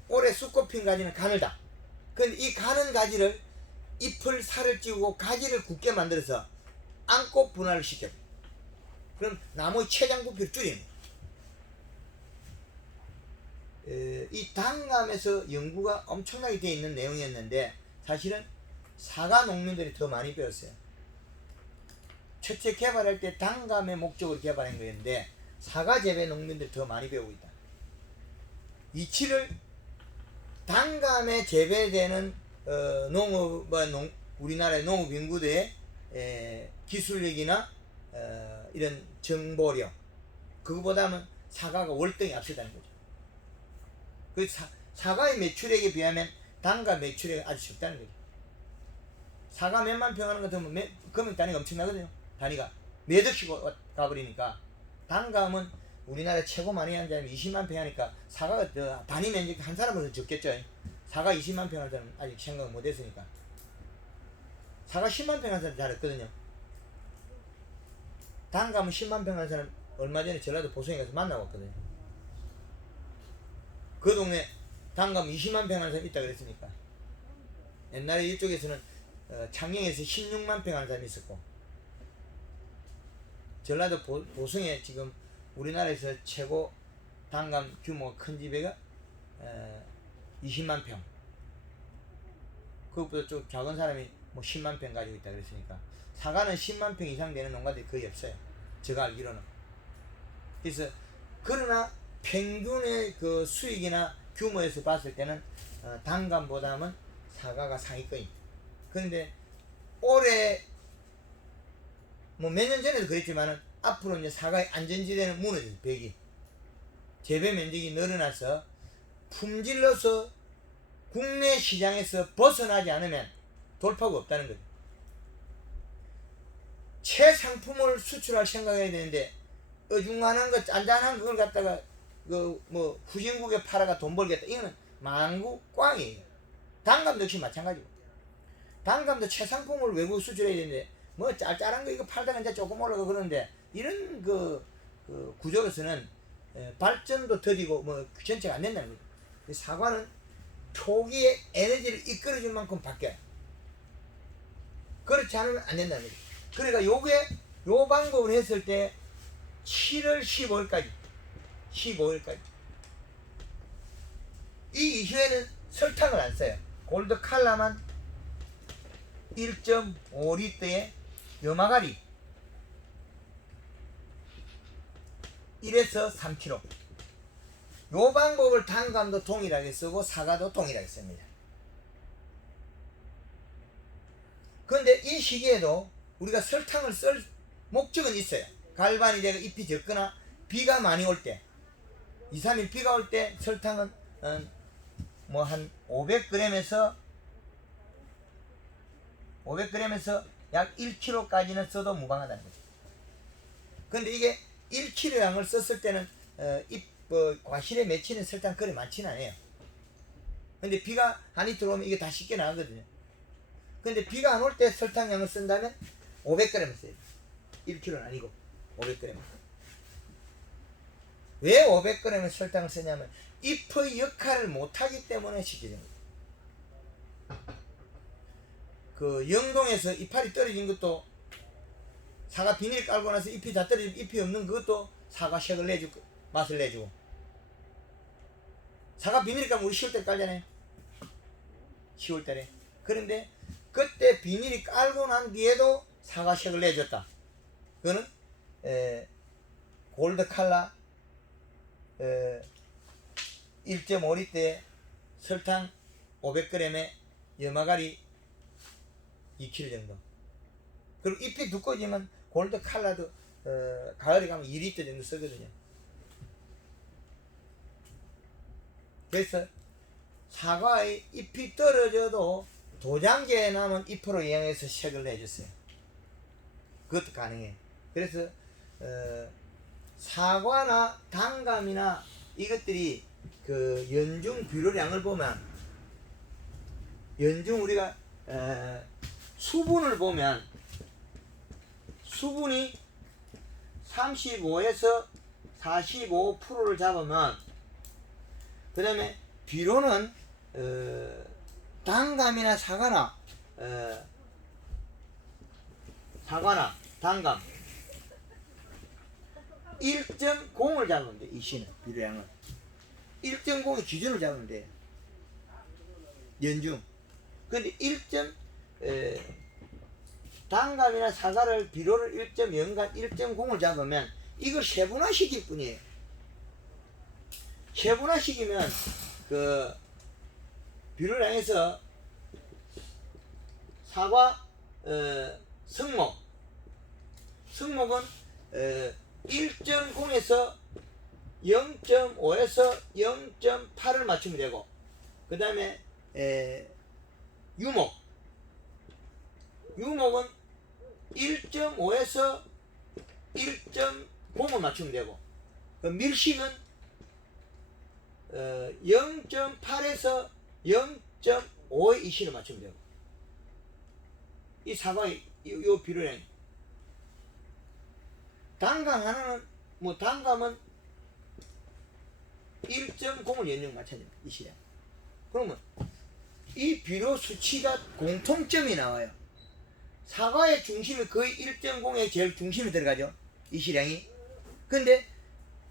올해 쑥꽃 핀 가지는 가늘다. 근데 이 가는 가지를 잎을 살을 찌우고 가지를 굵게 만들어서 안고 분화를 시켜버려. 그럼 나무의 최장 부피를 줄이는 거야. 이 단감에서 연구가 엄청나게 되어 있는 내용이었는데 사실은 사과 농민들이 더 많이 배웠어요. 첫째 개발할 때 단감의 목적으로 개발한 거였는데 사과 재배 농민들이 더 많이 배우고 있다. 이치를 단감에 재배되는 우리나라의 농업 인구들의 기술력이나 이런 정보력 그거보다는 사과가 월등히 앞서다는 거죠. 그 사과의 매출액에 비하면 단감 매출액이 아주 적다는 거죠. 사과 몇만 평 하는 것 같으면 금액 단위가 엄청나거든요. 단위가 몇 억씩 가버리니까. 단감은 우리나라 최고 많이 하는 사람이 20만 평 하니까 사과가 단위 면적이 한 사람보다 적겠죠. 사과 20만 평 하는 사람은 아직 생각을 못 했으니까. 사과 10만 평 하는 사람 잘했거든요. 단감은 10만 평 하는 사람 얼마 전에 전라도 보성에 가서 만나봤거든요. 그 동네 단감 20만 평 하는 사람이 있다 그랬으니까. 옛날에 이쪽에서는 창녕에서 16만 평 하는 사람이 있었고 전라도 보성에 지금 우리나라에서 최고 단감 규모가 큰 집에가 20만 평. 그것보다 좀 작은 사람이 뭐 10만 평 가지고 있다 그랬으니까 사과는 10만 평 이상 되는 농가들이 거의 없어요. 제가 알기로는. 그래서 그러나 평균의 그 수익이나 규모에서 봤을 때는 단감보다는 사과가 상위권입니다. 그런데 올해 뭐 몇 년 전에도 그랬지만은 앞으로 이제 사과의 안전지대는 무너져요. 벽이 재배 면적이 늘어나서 품질로서 국내 시장에서 벗어나지 않으면 돌파가 없다는 거죠. 최상품을 수출할 생각해야 되는데 어중간한 거 짠짠한 그걸 갖다가 그 뭐 후진국에 팔아가 돈 벌겠다 이거는 망구 꽝이에요. 단감도 역시 마찬가지고 단감도 최상품을 외국 수출해야 되는데 뭐 짤짤한 거 이거 팔다가 이제 조금 올라가 그러는데 이런 그 구조로서는 발전도 더디고 뭐 전체가 안 된다는 거죠. 사과는 초기에 에너지를 이끌어줄 만큼 바뀌어요. 그렇지 않으면 안 된다는 거죠. 그러니까 요 방법을 했을 때 7월 15일까지 이 이후에는 설탕을 안 써요. 골드 칼라만 1.5리터에 염화가리 1에서 3kg. 요 방법을 단감도 동일하게 쓰고 사과도 동일하게 씁니다. 그런데 이 시기에도 우리가 설탕을 쓸 목적은 있어요. 갈반이 되고 잎이 적거나 비가 많이 올 때 2, 3일 비가 올 때 설탕은 뭐 한 500g에서 약 1kg까지는 써도 무방하다는 거죠. 근데 이게 1kg 양을 썼을 때는 과실에 맺히는 설탕 그리 많지는 않아요. 근데 비가 한이 들어오면 이게 다 씻겨 나가거든요. 근데 비가 안 올 때 설탕량을 쓴다면 500g 써요. 1kg는 아니고 500g. 왜 500g의 설탕을 쓰냐면 잎의 역할을 못하기 때문에 시키는 거예요. 그 영동에서 이파리 떨어진 것도 사과 비닐 깔고 나서 잎이 다 떨어지고 잎이 없는 그것도 사과 색을 내주고 맛을 내주고 사과 비닐 깔면 우리 10월달에 깔잖아요. 10월달에. 그런데 그때 비닐이 깔고 난 뒤에도 사과 색을 내줬다. 그거는 골드 칼라 1.5리터에 설탕 500g에 염화가리 2kg 정도. 그리고 잎이 두꺼워지면 골드 칼라도 가을에 가면 2리터 정도 쓰거든요. 그래서 사과의 잎이 떨어져도 도장계에 남은 잎으로 이용해서 색을 내줬어요. 그것도 가능해. 그래서 사과나 단감이나 이것들이 그 연중 비료량을 보면, 연중 우리가 수분을 보면 수분이 35에서 45%를 잡으면, 그 다음에 비료는 단감이나 사과나 단감 1.0을 잡으면 돼. 이 시는 비료량을 1.0의 기준을 잡으면 돼. 연중. 근데 단감이나 사과를 비료를 1.0간 1.0을 잡으면 이걸 세분화시킬 뿐이에요. 세분화시키면 그 비료량에서 사과 성목은 1.0에서 0.5에서 0.8을 맞추면 되고, 그 다음에 유목은 1.5에서 1.0을 맞추면 되고, 그 밀식은 0.8에서 0.5의 이시를 맞추면 되고, 이 사과의 요 비료량. 단감 하나는 단감은 1.0을 연령 맞춰야 됩니다. 이 시량. 그러면 이 비료 수치가 공통점이 나와요. 사과의 중심이 거의 1.0에 제일 중심에 들어가죠. 이 시량이. 근데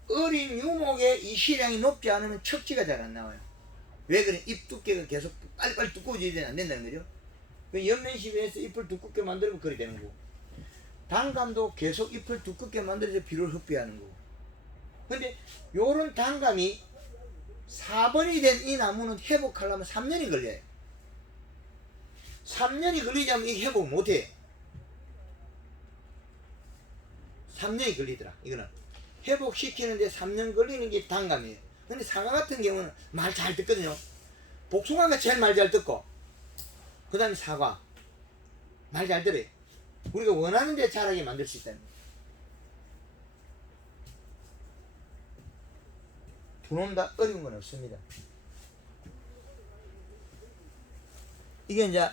어린 유목의 이 시량이 높지 않으면 척지가 잘 안 나와요. 왜 그래? 잎 두께가 계속 빨리빨리 두꺼워지면 안 된다는 거죠. 그 연면시비에서 잎을 두껍게 만들면 그리 되는 거고, 단감도 계속 잎을 두껍게 만들어서 비료를 흡비하는 거고. 근데 요런 단감이 4번이 된 이 나무는 회복하려면 3년이 걸려요. 3년이 걸리지 않으면 이 회복 못해요. 3년이 걸리더라. 이거는 회복시키는데 3년 걸리는 게 단감이에요. 근데 사과 같은 경우는 말 잘 듣거든요. 복숭아가 제일 말 잘 듣고, 그 다음에 사과 말 잘 들어요. 우리가 원하는 데 자라게 만들 수 있다는 거예요. 두 놈 다 어려운 건 없습니다. 이게 이제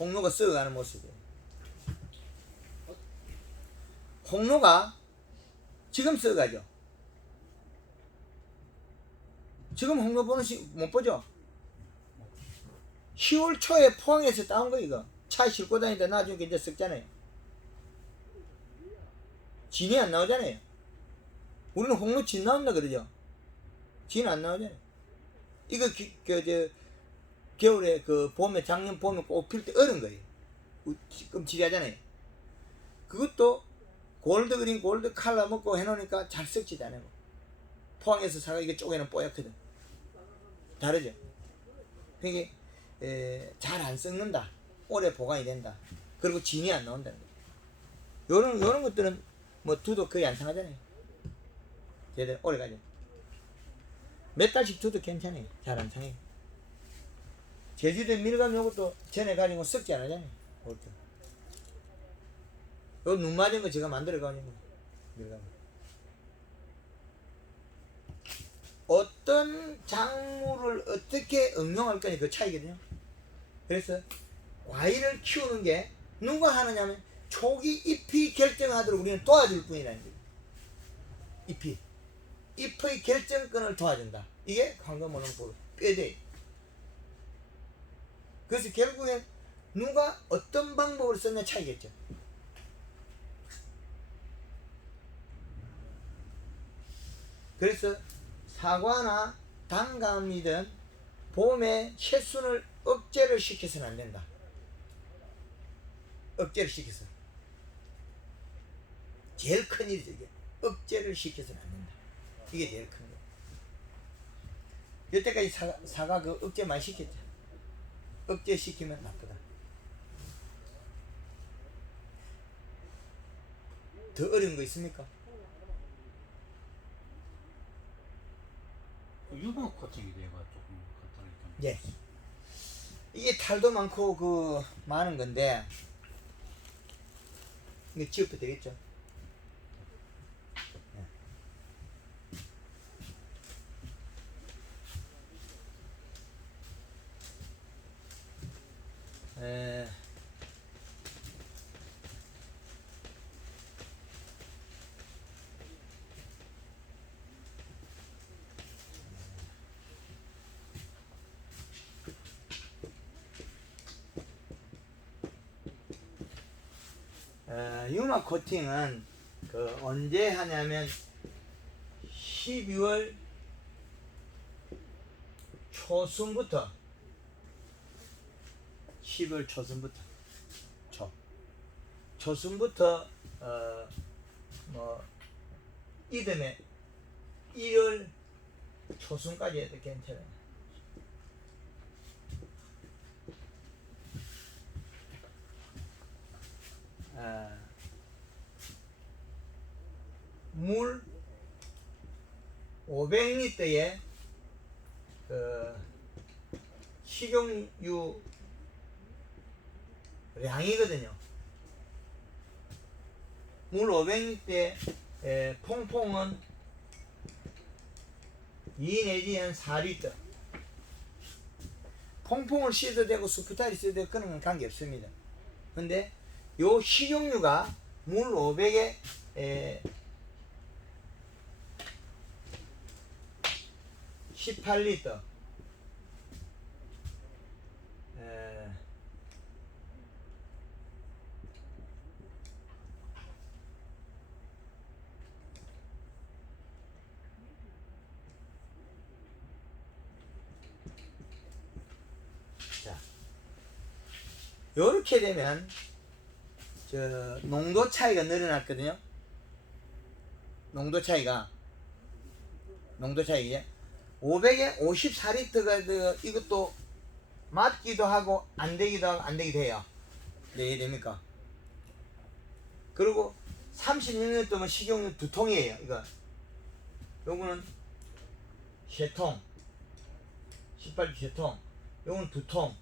홍로가 썩어가는 모습이에요. 홍로가 지금 썩어가죠. 지금 홍로 보는 못 보죠? 10월 초에 포항에서 따온 거 이거. 차에 싣고 다니다 나중에 이제 썩잖아요. 진이 안 나오잖아요. 우리는 홍로 진 나온다 그러죠. 진 안 나오잖아요. 이거 겨울에 그 봄에 작년 봄에 꽃 필 때 얼은 거예요. 끔찍하잖아요. 그것도 골드 그린 골드 칼라 먹고 해놓으니까 잘 썩지도 않아요. 포항에서 사가 이게 쪼개는 뽀얗거든. 다르죠. 그게 잘 안 썩는다. 오래 보관이 된다. 그리고 진이 안 나온다는 거예요. 요런 것들은 두도 거의 안 상하잖아요. 제대로 오래 가죠. 몇 달씩 두도 괜찮아요. 잘 안 상해요. 제주도 밀감 요것도 전에 가지고 썩지 않았잖아요. 요 눈 맞은 거 제가 만들어 가지고 밀감. 어떤 작물을 어떻게 응용할 거냐 그 차이거든요. 그래서 과일을 키우는 게 누가 하느냐면 초기 잎이 결정하도록 우리는 도와줄 뿐이라는 거예요. 잎의 결정권을 도와준다. 이게 황금모농법 뼈대예요. 그래서 결국엔 누가 어떤 방법을 썼냐 차이겠죠. 그래서 사과나 단감이든 봄에 채순을 억제를 시켜서는 안 된다. 억제를 시켜서. 제일 큰 일이죠, 이게. 억제를 시켜서는 안 된다. 이게 제일 큰 거. 여태까지 사과 그 억제 많이 시켰죠. 억제 시키면 나쁘다. 더 어려운 거 있습니까? 그 유방 코팅이 돼가 조금 그렇다니까. 예. 이게 탈도 많고 그 많은 건데 이거 지워도 되겠죠? 에, 유막 코팅은 그 언제 하냐면 12월 초순부터 12월 초순부터 초순부터 뭐 이듬해 1월 초순까지 해도 괜찮아요. 물 500리터에 그 식용유 량이거든요. 물 500리터에 퐁퐁은 2 내지 한 4리터. 퐁퐁을 씻어도 되고 스프타를 씻어도 되고 그런 건 관계없습니다. 근데 요 식용유가 물 500에 18리터 자, 요렇게 되면 저 농도 차이가 늘어났거든요. 농도 차이가 500에 54리터가 이것도 맞기도 하고 안 되기도 하고 안 되기도 해요. 네, 이해됩니까? 그리고 36리터면 식용유 2통이에요. 이거 요거는 3통 18리 3통 요거는 2통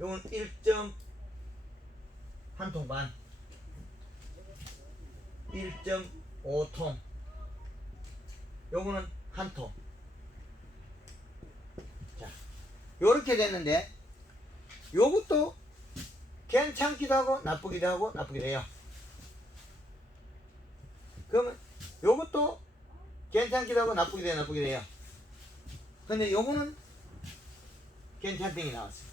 요거는 1.1통 반 1.5통 요거는 1통. 자, 요렇게 됐는데 요것도 괜찮기도 하고 나쁘기도 하고 나쁘기도 해요. 그러면 요것도 괜찮기도 하고 나쁘기도 해요, 나쁘기도 해요. 근데 요거는 괜찮등이 나왔어요.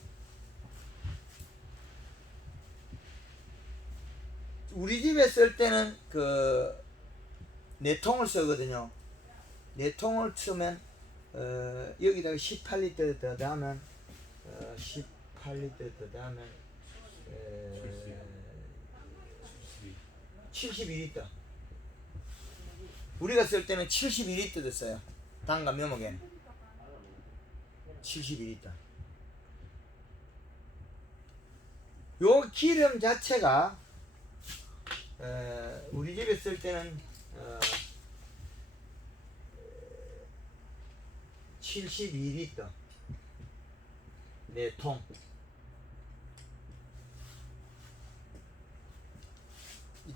우리 집에 쓸 때는 그 4통을 쓰거든요. 4통을 쓰면 여기다가 18리터 더 넣으면 18리터 더 넣으면 72리터. 우리가 쓸 때는 72리터 써요. 단가 묘목에는 72리터. 요 기름 자체가 우리 집에 쓸 때는 72리터 4통.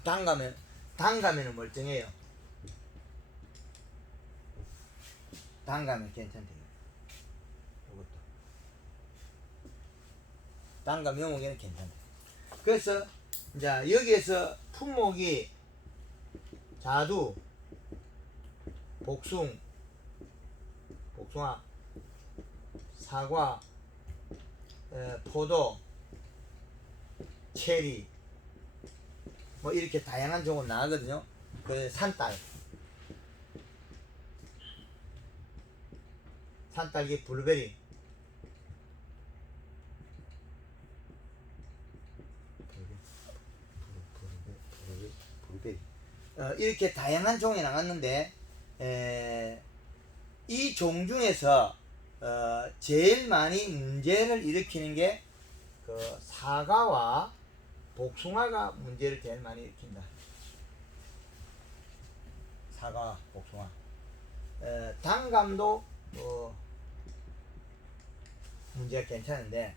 단가면은 멀쩡해요. 단가면 괜찮대요. 이것도 단가 묘목에는 괜찮대요. 그래서 이제 여기에서 품목이 자두, 복숭아, 사과, 포도, 체리 뭐 이렇게 다양한 종은 나가거든요. 그 산딸기, 블루베리, 이렇게 다양한 종이 나갔는데 이 종 중에서 제일 많이 문제를 일으키는 게 그 사과와 복숭아가 문제를 제일 많이 일으킨다. 사과, 복숭아. 단감도 문제가 괜찮은데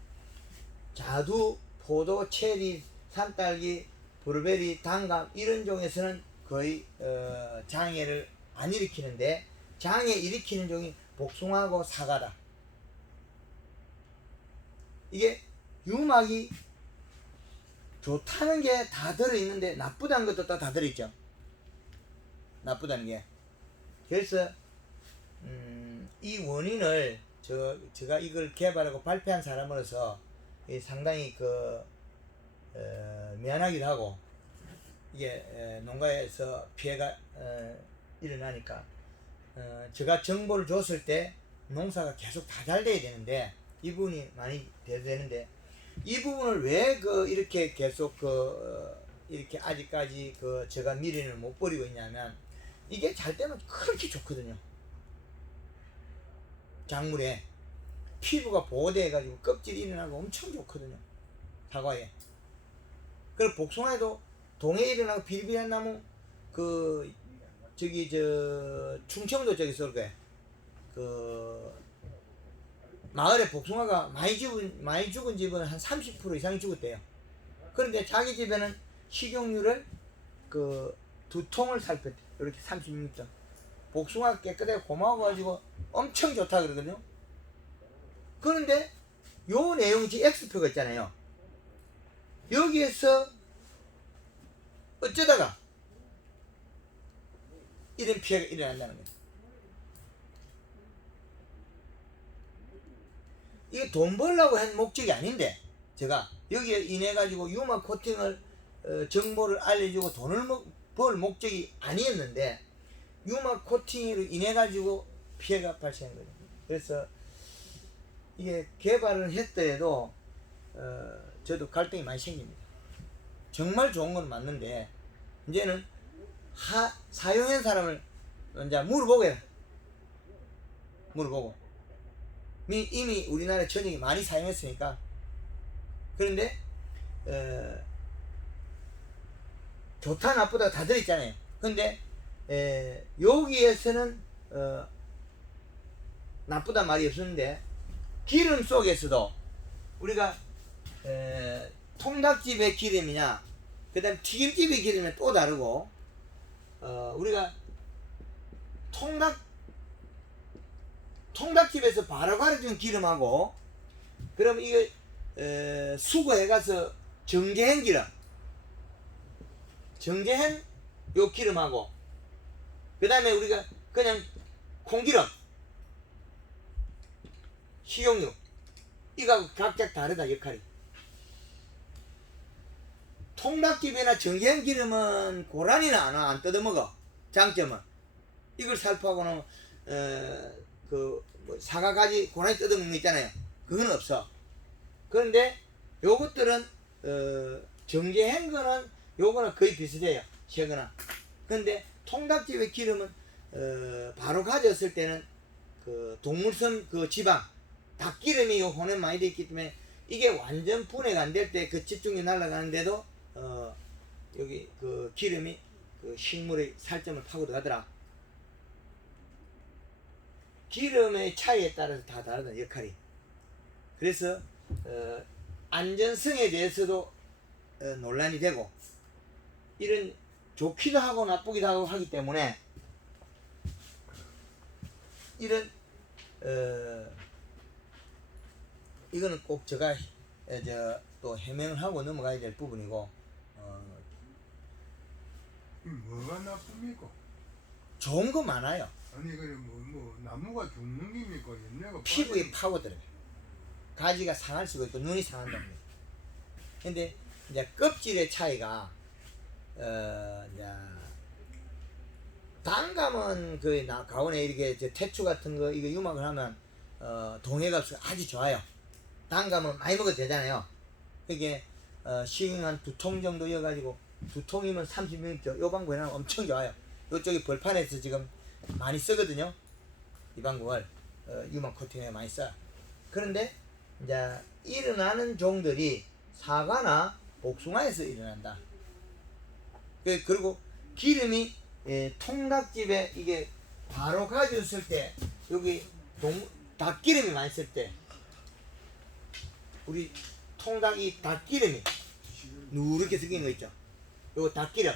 자두, 포도, 체리, 산딸기, 블루베리, 단감 이런 종에서는 거의 장애를 안 일으키는데 장애 일으키는 종이 복숭아하고 사과다. 이게 유막이 좋다는 게 다 들어있는데 나쁘다는 것도 다 들어있죠. 나쁘다는 게. 그래서 이 원인을 제가 이걸 개발하고 발표한 사람으로서 상당히 미안하기도 하고 이게 농가에서 피해가 일어나니까 제가 정보를 줬을 때 농사가 계속 다 잘 돼야 되는데 이 부분이 많이 돼야 되는데 이 부분을 왜 이렇게 계속 이렇게 아직까지 제가 미련을 못 버리고 있냐면 이게 잘 되면 그렇게 좋거든요. 작물에 피부가 보호돼 가지고 껍질이 일어나고 엄청 좋거든요. 사과에. 그리고 복숭아에도 동해 일어나고 비리비리한 나무 충청도 쪽에서 마을에 복숭아가 많이 죽은 집은 한 30% 이상이 죽었대요. 그런데 자기 집에는 식용유를 2통을 살폈대. 이렇게 36점. 복숭아 깨끗하게 고마워가지고 엄청 좋다 그러거든요. 그런데 요 내용 X표가 있잖아요. 여기에서 어쩌다가 이런 피해가 일어난다는 거예요. 이게 돈 벌려고 한 목적이 아닌데 제가 여기에 인해 가지고 유막 코팅을 정보를 알려주고 돈을 벌 목적이 아니었는데 유막 코팅으로 인해 가지고 피해가 발생한 거죠. 그래서 이게 개발을 했더라도 저도 갈등이 많이 생깁니다. 정말 좋은 건 맞는데 이제는 사용한 사람을 이제 물어보고 해요. 물어보고 이미 우리나라 전역이 많이 사용했으니까. 그런데 좋다 나쁘다 다 들어있잖아요. 근데 여기에서는 나쁘다 말이 없었는데 기름 속에서도 우리가 통닭집의 기름이냐 그 다음 튀김집의 기름은 또 다르고 우리가 통닭집에서 바로 가려준 기름하고 그럼 이거 수거해 가서 정제한 요 기름하고 그 다음에 우리가 그냥 콩기름 식용유 이거하고 각각 다르다 역할이. 통닭집이나 정제한 기름은 고라니나 안 뜯어먹어. 장점은 이걸 살포하고 나면 뭐 사과가지 고라니 뜯어먹는 거 있잖아요. 그건 없어. 그런데 요것들은 정제한 거는 요거는 거의 비슷해요. 새거나. 근데 통닭집의 기름은 바로 가졌을 때는 동물성 지방 닭기름이 요 혼에 많이 돼 있기 때문에 이게 완전 분해가 안 될 때 집중이 날아가는데도 여기 기름이 식물의 살점을 파고 들어가더라. 기름의 차이에 따라서 다 다르다 역할이. 그래서 안전성에 대해서도 논란이 되고 이런 좋기도 하고 나쁘기도 하고 하기 때문에 이런 이거는 꼭 제가 또 해명을 하고 넘어가야 될 부분이고 뭐가 나쁩니까? 좋은 거 많아요. 아니 그래 뭐 나무가 죽는 겁니까? 옛날가 피부에 파고들어요. 가지가 상할 수가 있고 눈이 상한답니다. 근데 이제 껍질의 차이가 이제 단감은 가온에 이렇게 태추 같은 거 이거 유막을 하면 동해가 아주 좋아요. 단감은 많이 먹어도 되잖아요. 그게 식용 한 2통 정도 여가지고 2통이면 30ml 요 방법이 엄청 좋아요. 요쪽이 벌판에서 지금 많이 쓰거든요. 이 방법을 유막 코팅에 많이 써요. 그런데 이제 일어나는 종들이 사과나 복숭아에서 일어난다. 그리고 기름이 통닭집에 이게 바로 가졌을 때 여기 닭기름이 많이 있을 때 우리 통닭이 닭기름이 누렇게 섞인 거 있죠. 요거 닭기름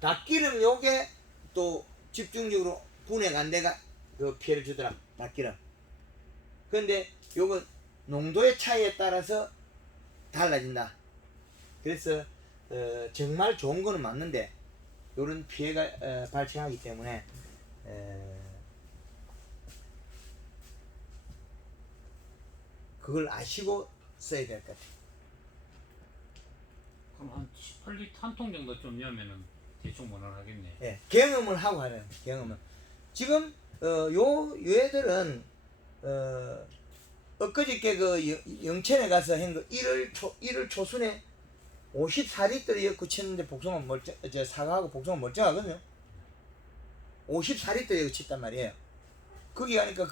닭기름 요게 또 집중적으로 분해가 안 돼가 그 피해를 주더라. 닭기름. 근데 요건 농도의 차이에 따라서 달라진다. 그래서 정말 좋은 거는 맞는데 요런 피해가 발생하기 때문에 그걸 아시고 써야 될 것 같아요. 그럼 한 18리터 한 통 정도 좀 넣으면은 대충 무난하겠네. 예, 경험을 하고 하는 경험은 지금 요 얘들은 엊그저께 그 영천에 가서 한 거 1월 초순에 54리터를 쳤는데 복숭아 사과하고 복숭아 멀쩡하거든요. 54리터에 쳤단 말이에요. 거기 가니까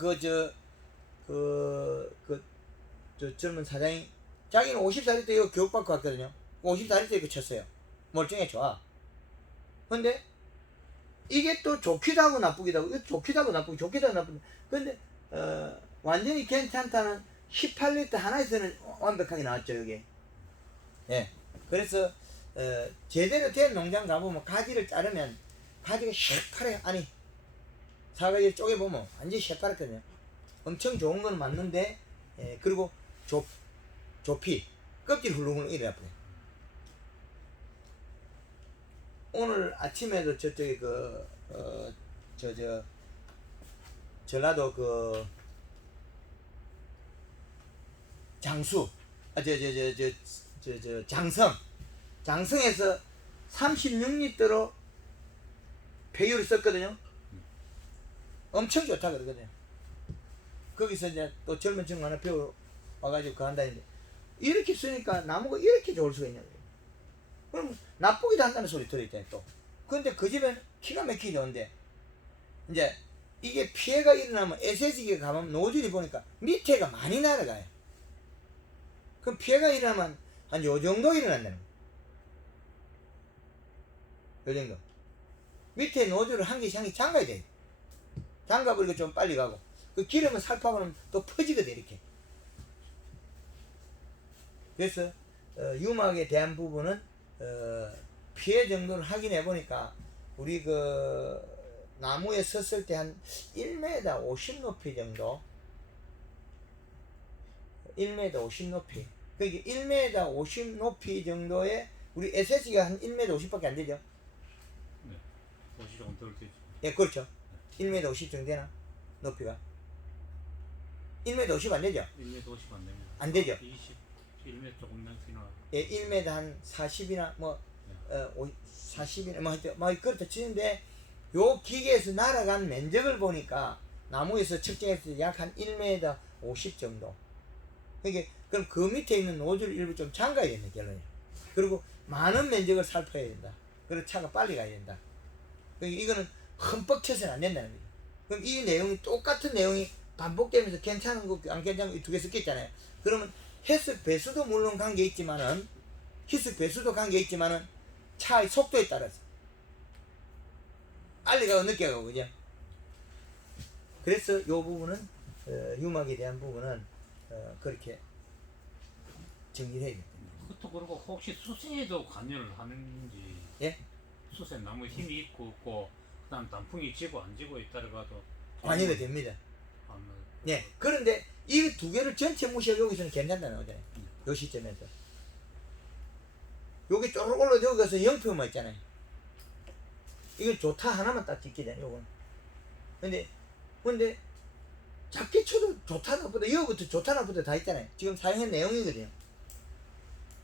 저 젊은 사장이 자기는 54리터 이거 교육받고 왔거든요. 54리터 이거 쳤어요. 멀쩡해 좋아. 근데 이게 또 좋기도 하고 나쁘기도 하고, 이거 좋기도 하고 나쁘고. 근데 완전히 괜찮다는 18리터 하나에서는 완벽하게 나왔죠 여기. 예. 그래서 제대로 된 농장 가보면 가지를 자르면 가지가 새파래. 아니 사과를 쪼개보면 완전히 새파랗거든요. 엄청 좋은 건 맞는데 그리고 조피 껍질 훌렁훌렁 이래 아프네. 오늘 아침에도 저쪽에 전라도 장수 장성에서 36리터로 배율을 썼거든요. 엄청 좋다 그러거든요. 거기서 이제 또 젊은 친구 하나 배우러 와가지고 그거 한다는데 이렇게 쓰니까 나무가 이렇게 좋을 수가 있냐고요. 그럼 나쁘기도 한다는 소리 들어있잖아요 또. 근데 그 집엔 기가 막히게 좋은데 이제 이게 피해가 일어나면 SS기가 가면 노즐이 보니까 밑에가 많이 날아가요. 그럼 피해가 일어나면 한 요 정도 일어난다는 거예요. 요 정도. 밑에 노즐을 한 개씩 잠가야 돼요. 잠가버리고 좀 빨리 가고. 그 기름을 살파고 나면 또 퍼지거든 이렇게. 그래서 유막에 대한 부분은 피해 정도를 확인해 보니까 우리 그 나무에 섰을 때 한 1m 50 높이 정도 1m 50 높이 그게 1m 50 높이 정도의 우리 SS가 한 1m 50밖에 안 되죠. 네. 50 정도 덜 되죠. 예, 그렇죠. 1m 50 정도 되나? 높이가 1m 50 안 되죠? 1m 50 안 됩니다. 안 되죠? 1m 조금 넘기나. 예, 1m 한 40이나 뭐 40이나 뭐 하여튼 뭐 그렇다 치는데 요 기계에서 날아간 면적을 보니까 나무에서 측정했을 때 약 한 1m 50 정도. 그러니까 그럼 그 밑에 있는 노즐 일부 좀 잠가야 된다 결론이. 그리고 많은 면적을 살펴야 된다. 그리고 차가 빨리 가야 된다. 그러니까 이거는 흠뻑 쳐서는 안 된다는 거죠. 그럼 이 내용이 똑같은 내용이 반복되면서 괜찮은 거 안 괜찮은 거 두 개 섞였잖아요. 그러면 해석 배수도 물론 관계 있지만은 희석 배수도 관계 있지만은 차의 속도에 따라서 빨리 가고 늦게 가고 그죠? 그래서 이 부분은 유막에 대한 부분은 그렇게 정리해야 됩니다. 그것도 그리고 혹시 수세에도 관여를 하는지. 예? 수세 나무 힘이 있고 없고 그다음 단풍이 지고 안 지고에 따라가도 관여가 됩니다. 예. 그런데 이 두 개를 전체 무시하고 여기서는 괜찮다는 거잖아요. 요 시점에서. 여기 쪼르륵 올라져서 0표만 있잖아요. 이건 좋다 하나만 딱 찍게 되네, 요건. 근데 작게 쳐도 좋다 나쁘다, 이거부터 좋다 나쁘다 다 있잖아요. 지금 사용한 내용이거든요.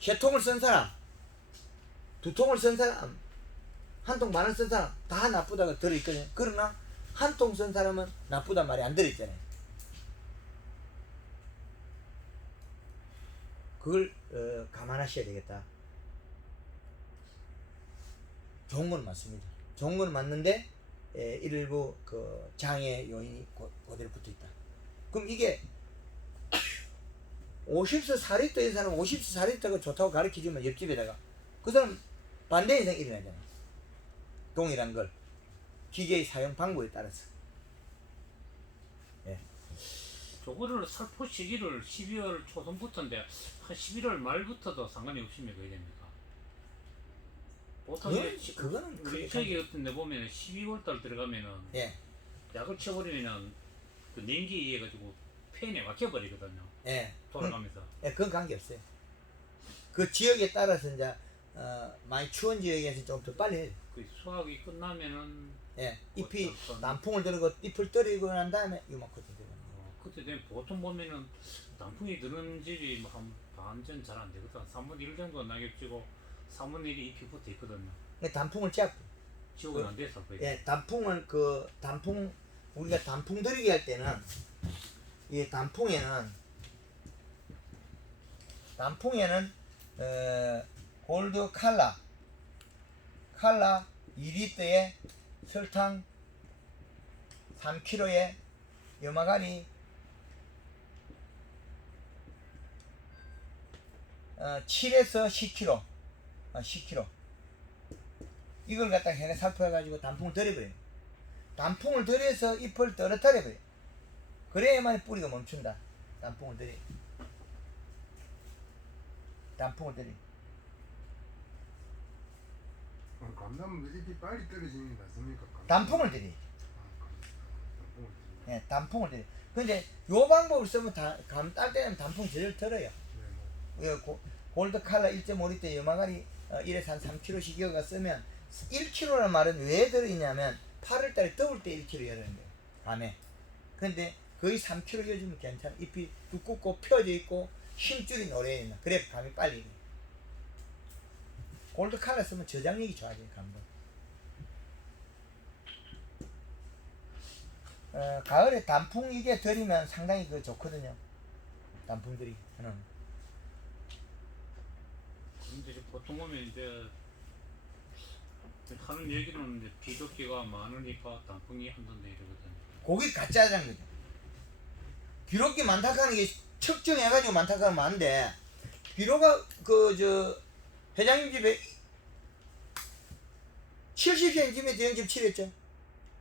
세 통을 쓴 사람, 두 통을 쓴 사람, 한 통 반을 쓴 사람, 다 나쁘다가 들어있거든요. 그러나 한 통 쓴 사람은 나쁘단 말이 안 들어있잖아요. 그걸 감안하셔야 되겠다. 좋은 건 맞습니다. 좋은 건 맞는데 일부 그 장애 요인이 그대로 붙어 있다. 그럼 이게 50서 4리터인 사람 50서 4리터가 좋다고 가르쳐주면 옆집에다가 그 사람 반대 현상이 일어나잖아. 동일한 걸 기계의 사용 방법에 따라서. 예. 저거를 살포 시기를 12월 초순부터인데 한 11월 말부터도 상관이 없습니까? 그게 됩니까? 보통 그거는 크게 저기 같은 데 보면 12월 달 들어가면은 예. 약을 쳐버리면은 그 냉기에 가지고 팬에 막혀버리거든요. 예. 돌아가면서. 예, 그건 관계없어요. 그 지역에 따라서 이제 많이 추운 지역에서 좀 더 빨리 해요. 그 수확이 끝나면은 예. 잎이 어떤- 단풍을 들고 잎을 떨이고 난 다음에 요만큼 되고. 그때 되면 보통 보면은 단풍이 드는 집이 뭐 한 반전 잘 안 되거든. 3분의 1 정도 낙엽지고 3분의 1이 잎이 붙어 있거든요. 단풍을 쫙 지옥은 안 돼서 거의. 예, 단풍은 그 단풍 우리가 단풍 들이기 할 때는 이 단풍에는 골드 칼라 2리터에 설탕 3kg에 염화가리 7에서 10kg 10kg 이걸 갖다가 해가 살포해가지고 단풍을 들여버려요. 단풍을 들여서 잎을 떨어뜨려버려요. 그래야만 뿌리가 멈춘다. 단풍을 들여. 감나무 잎이 빨리 떨어지는 게 낫습니까? 단풍을 들여. 단풍을 들이. 예, 단풍을 들여. 근데 요 방법을 쓰면 감 딸 때는 단풍 제일 덜어요. 네, 골드 칼라 1.5리터 염화가리 1에서 한 3kg씩 이어가 쓰면 1kg라는 말은 왜 들어있냐면 8월달에 더울 때 1kg 열어는 거예요. 감에. 근데 거의 3kg 여주면 괜찮아. 잎이 두껍고 펴져 있고 힘줄이 노래있나. 그래 감이 빨리 익어요. 골드 칼라 쓰면 저장력이 좋아져요. 감도. 가을에 단풍 이게 들이면 상당히 그 좋거든요. 단풍들이 하는. 근데 이제 보통 보면 이제 하는 얘기는 이제 비료기가 많으니까 단풍이 한단데 이러거든요. 고기 가짜라는 거죠. 비료기 많다 하는 게 측정해가지고 많다 하면 많은데 비료가 회장님 집에 70cm 0.7 했죠?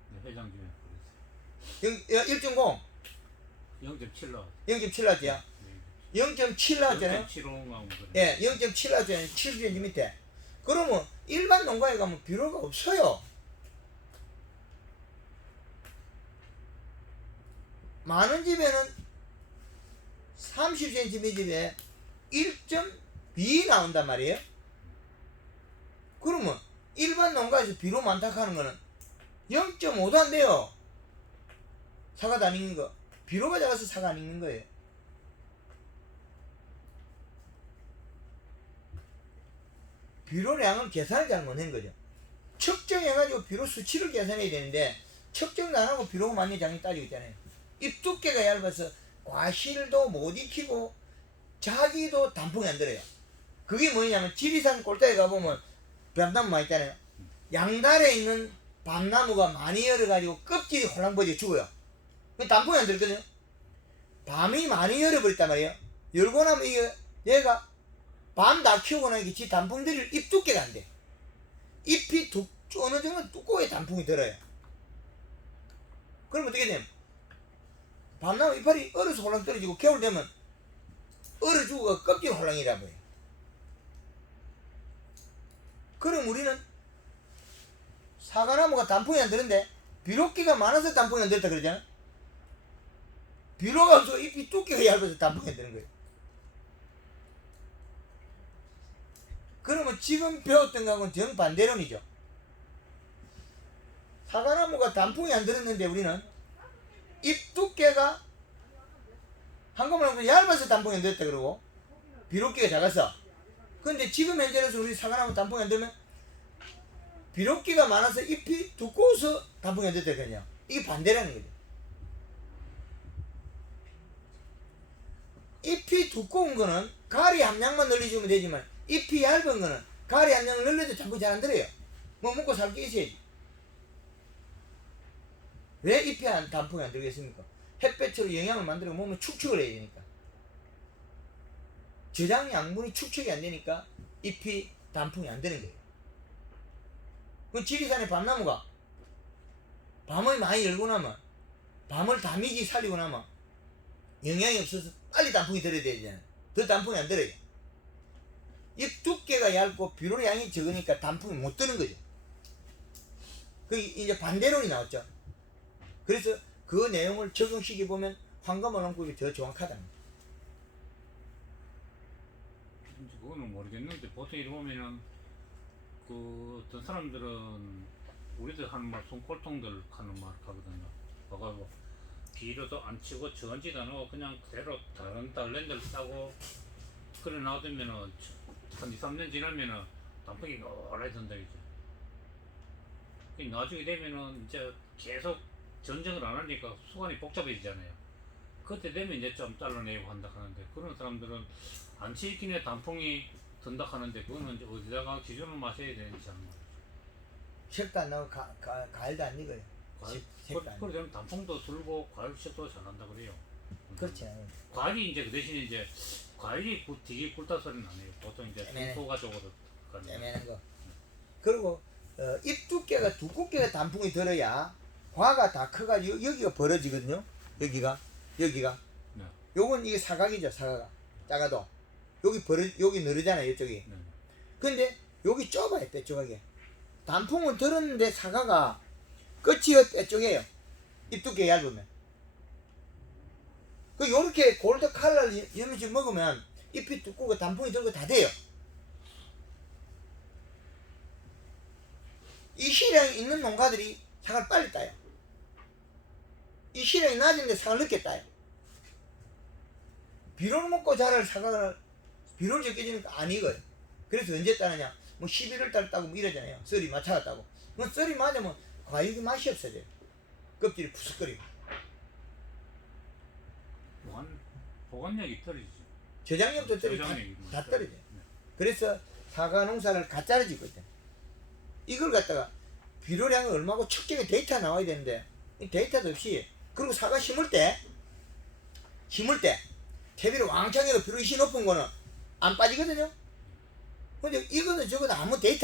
네, 회장님이 그랬어요. 1.0 0.7로. 0.7 나왔죠? 0.7 나왔잖아요? 0.75하고 그래. 예, 0.7 나왔잖아요. 70cm. 그러면 일반 농가에 가면 비료가 없어요. 많은 집에는 30cm 집에 1.2 나온단 말이에요. 그러면 일반 농가에서 비료 많다 하는 거는 0.5도 안 돼요. 사과도 안 익는 거. 비료가 작아서 사과 안 익는 거예요. 비료량은 계산을 잘 못한 거죠. 측정해가지고 비료 수치를 계산해야 되는데 측정도 안 하고 비료가 많이 장이 따지고 있잖아요. 잎 두께가 얇아서 과실도 못 익히고 자기도 단풍이 안 들어요. 그게 뭐냐면 지리산 골짜기 가보면 밤나무 많이 있잖아요. 양달에 있는 밤나무가 많이 열어가지고 껍질이 홀랑버져 죽어요. 단풍이 안 들거든요. 밤이 많이 열어버렸단 말이에요. 열고 나면 얘가 밤 다 키우고 나니까 지 단풍들이 잎 두께가 안 돼. 잎이 어느 정도 두꺼워야 단풍이 들어요. 그럼 어떻게 되면 밤나무 이파리 얼어서 홀랑 떨어지고 겨울 되면 얼어 죽어가 껍질 홀랑이라 보여. 그럼 우리는 사과나무가 단풍이 안 되는데 비료기가 많아서 단풍이 안 됐다 그러잖아. 비료가 없어 잎이 두께가 얇아서 단풍이 안 되는 거예요. 그러면 지금 배웠던 거하고는 정반대론이죠. 사과나무가 단풍이 안 들었는데 우리는 잎 두께가 한꺼번에 얇아서 단풍이 안 됐다 그러고 비료기가 작아서. 근데 지금 현재로서 우리 사과나무 단풍이 안 되면 비료기가 많아서 잎이 두꺼워서 단풍이 안 됐다 그러냐. 이게 반대라는 거죠. 잎이 두꺼운 거는 가리 함량만 늘려주면 되지만 잎이 얇은 거는 가리 함량을 늘려도 단풍이 잘 안 들어요. 뭐 먹고 살게 있어야지. 왜 잎이 단풍이 안 들겠습니까? 햇볕으로 영양을 만들고 몸을 축축을 해야 되니까. 저장 양분이 축축이 안 되니까 잎이 단풍이 안 되는 거예요. 그 지리산의 밤나무가 밤을 많이 열고 나면 밤을 다미지 살리고 나면 영향이 없어서 빨리 단풍이 들어야 되잖아요. 더 단풍이 안 들어요. 잎 두께가 얇고 비료 양이 적으니까 단풍이 못 드는 거죠. 그 이제 반대론이 나왔죠. 그래서 그 내용을 적용시켜 보면 황금어농법이 더 정확하다는 거예요. 이제 그거는 모르겠는데 보통 이러 보면은 그 어떤 사람들은 우리들 하는 말 손꼴통들 하는 말 하거든요. 와가지고 비료도 안 치고 전지도 안 하고 그냥 그대로 다른 달랜드를 싸고 그래 놔두면은 한 2, 3년 지나면은 단풍이 노래진다 이제. 나중에 되면은 이제 계속 전쟁을 안 하니까 수관이 복잡해지잖아요. 그때 되면 이제 좀 잘라내고 한다 하는데 그런 사람들은 안 치킨에 단풍이 든다 하는데 그거는 이제 어디다가 기준을 마셔야 되는지 안 말이죠. 색도 안 나고 과일도 안 익어요. 색도 안 그래 되면 단풍도 들고 과일 식도 잘한다 그래요. 그렇지. 과일이 이제 그 대신에 이제 과일이 되게 굵다 소리는 안 해요. 보통 이제 애매해. 소가적으로 가는 거. 애매한 거. 그리고 잎 두께가 두껍게 단풍이 들어야 과가 다 커가지고 여기가 벌어지거든요. 여기가 네. 요건 이게 사각이죠. 사각 작아도 여기 늘어잖아요. 이쪽이. 네. 근데 여기 좁아요. 빼쪽하게. 단풍은 들었는데 사과가 끝이 빼쪽이에요. 잎 두께 얇으면. 그 요렇게 골드 칼라를 이러면서 먹으면 잎이 두껍고 단풍이 들고 다 돼요. 이 시량이 있는 농가들이 사과를 빨리 따요. 이 시량이 낮은데 사과를 늦게 따요. 비료를 먹고 자랄 사과를 비료를 적게 주니까 안 익어요. 그래서 언제 따느냐? 뭐 11월 달 따고 뭐 이러잖아요. 썰이 맞춰갔다고. 그 썰이 맞으면 과육이 맛이 없어져요. 껍질이 푸석거리고. 보관력이 떨어지죠. 저장력도 떨어지고 저장력이 다 떨어져요. 네. 그래서 사과 농사를 가짜로 짓고 있대. 이걸 갖다가 비료량이 얼마고 측정의 데이터가 나와야 되는데 이 데이터도 없이. 그리고 사과 심을 때 퇴비를 왕창 해서 비료이시 높은 거는 안 빠지거든요. 근데 이거는 저거는 아무 데이터가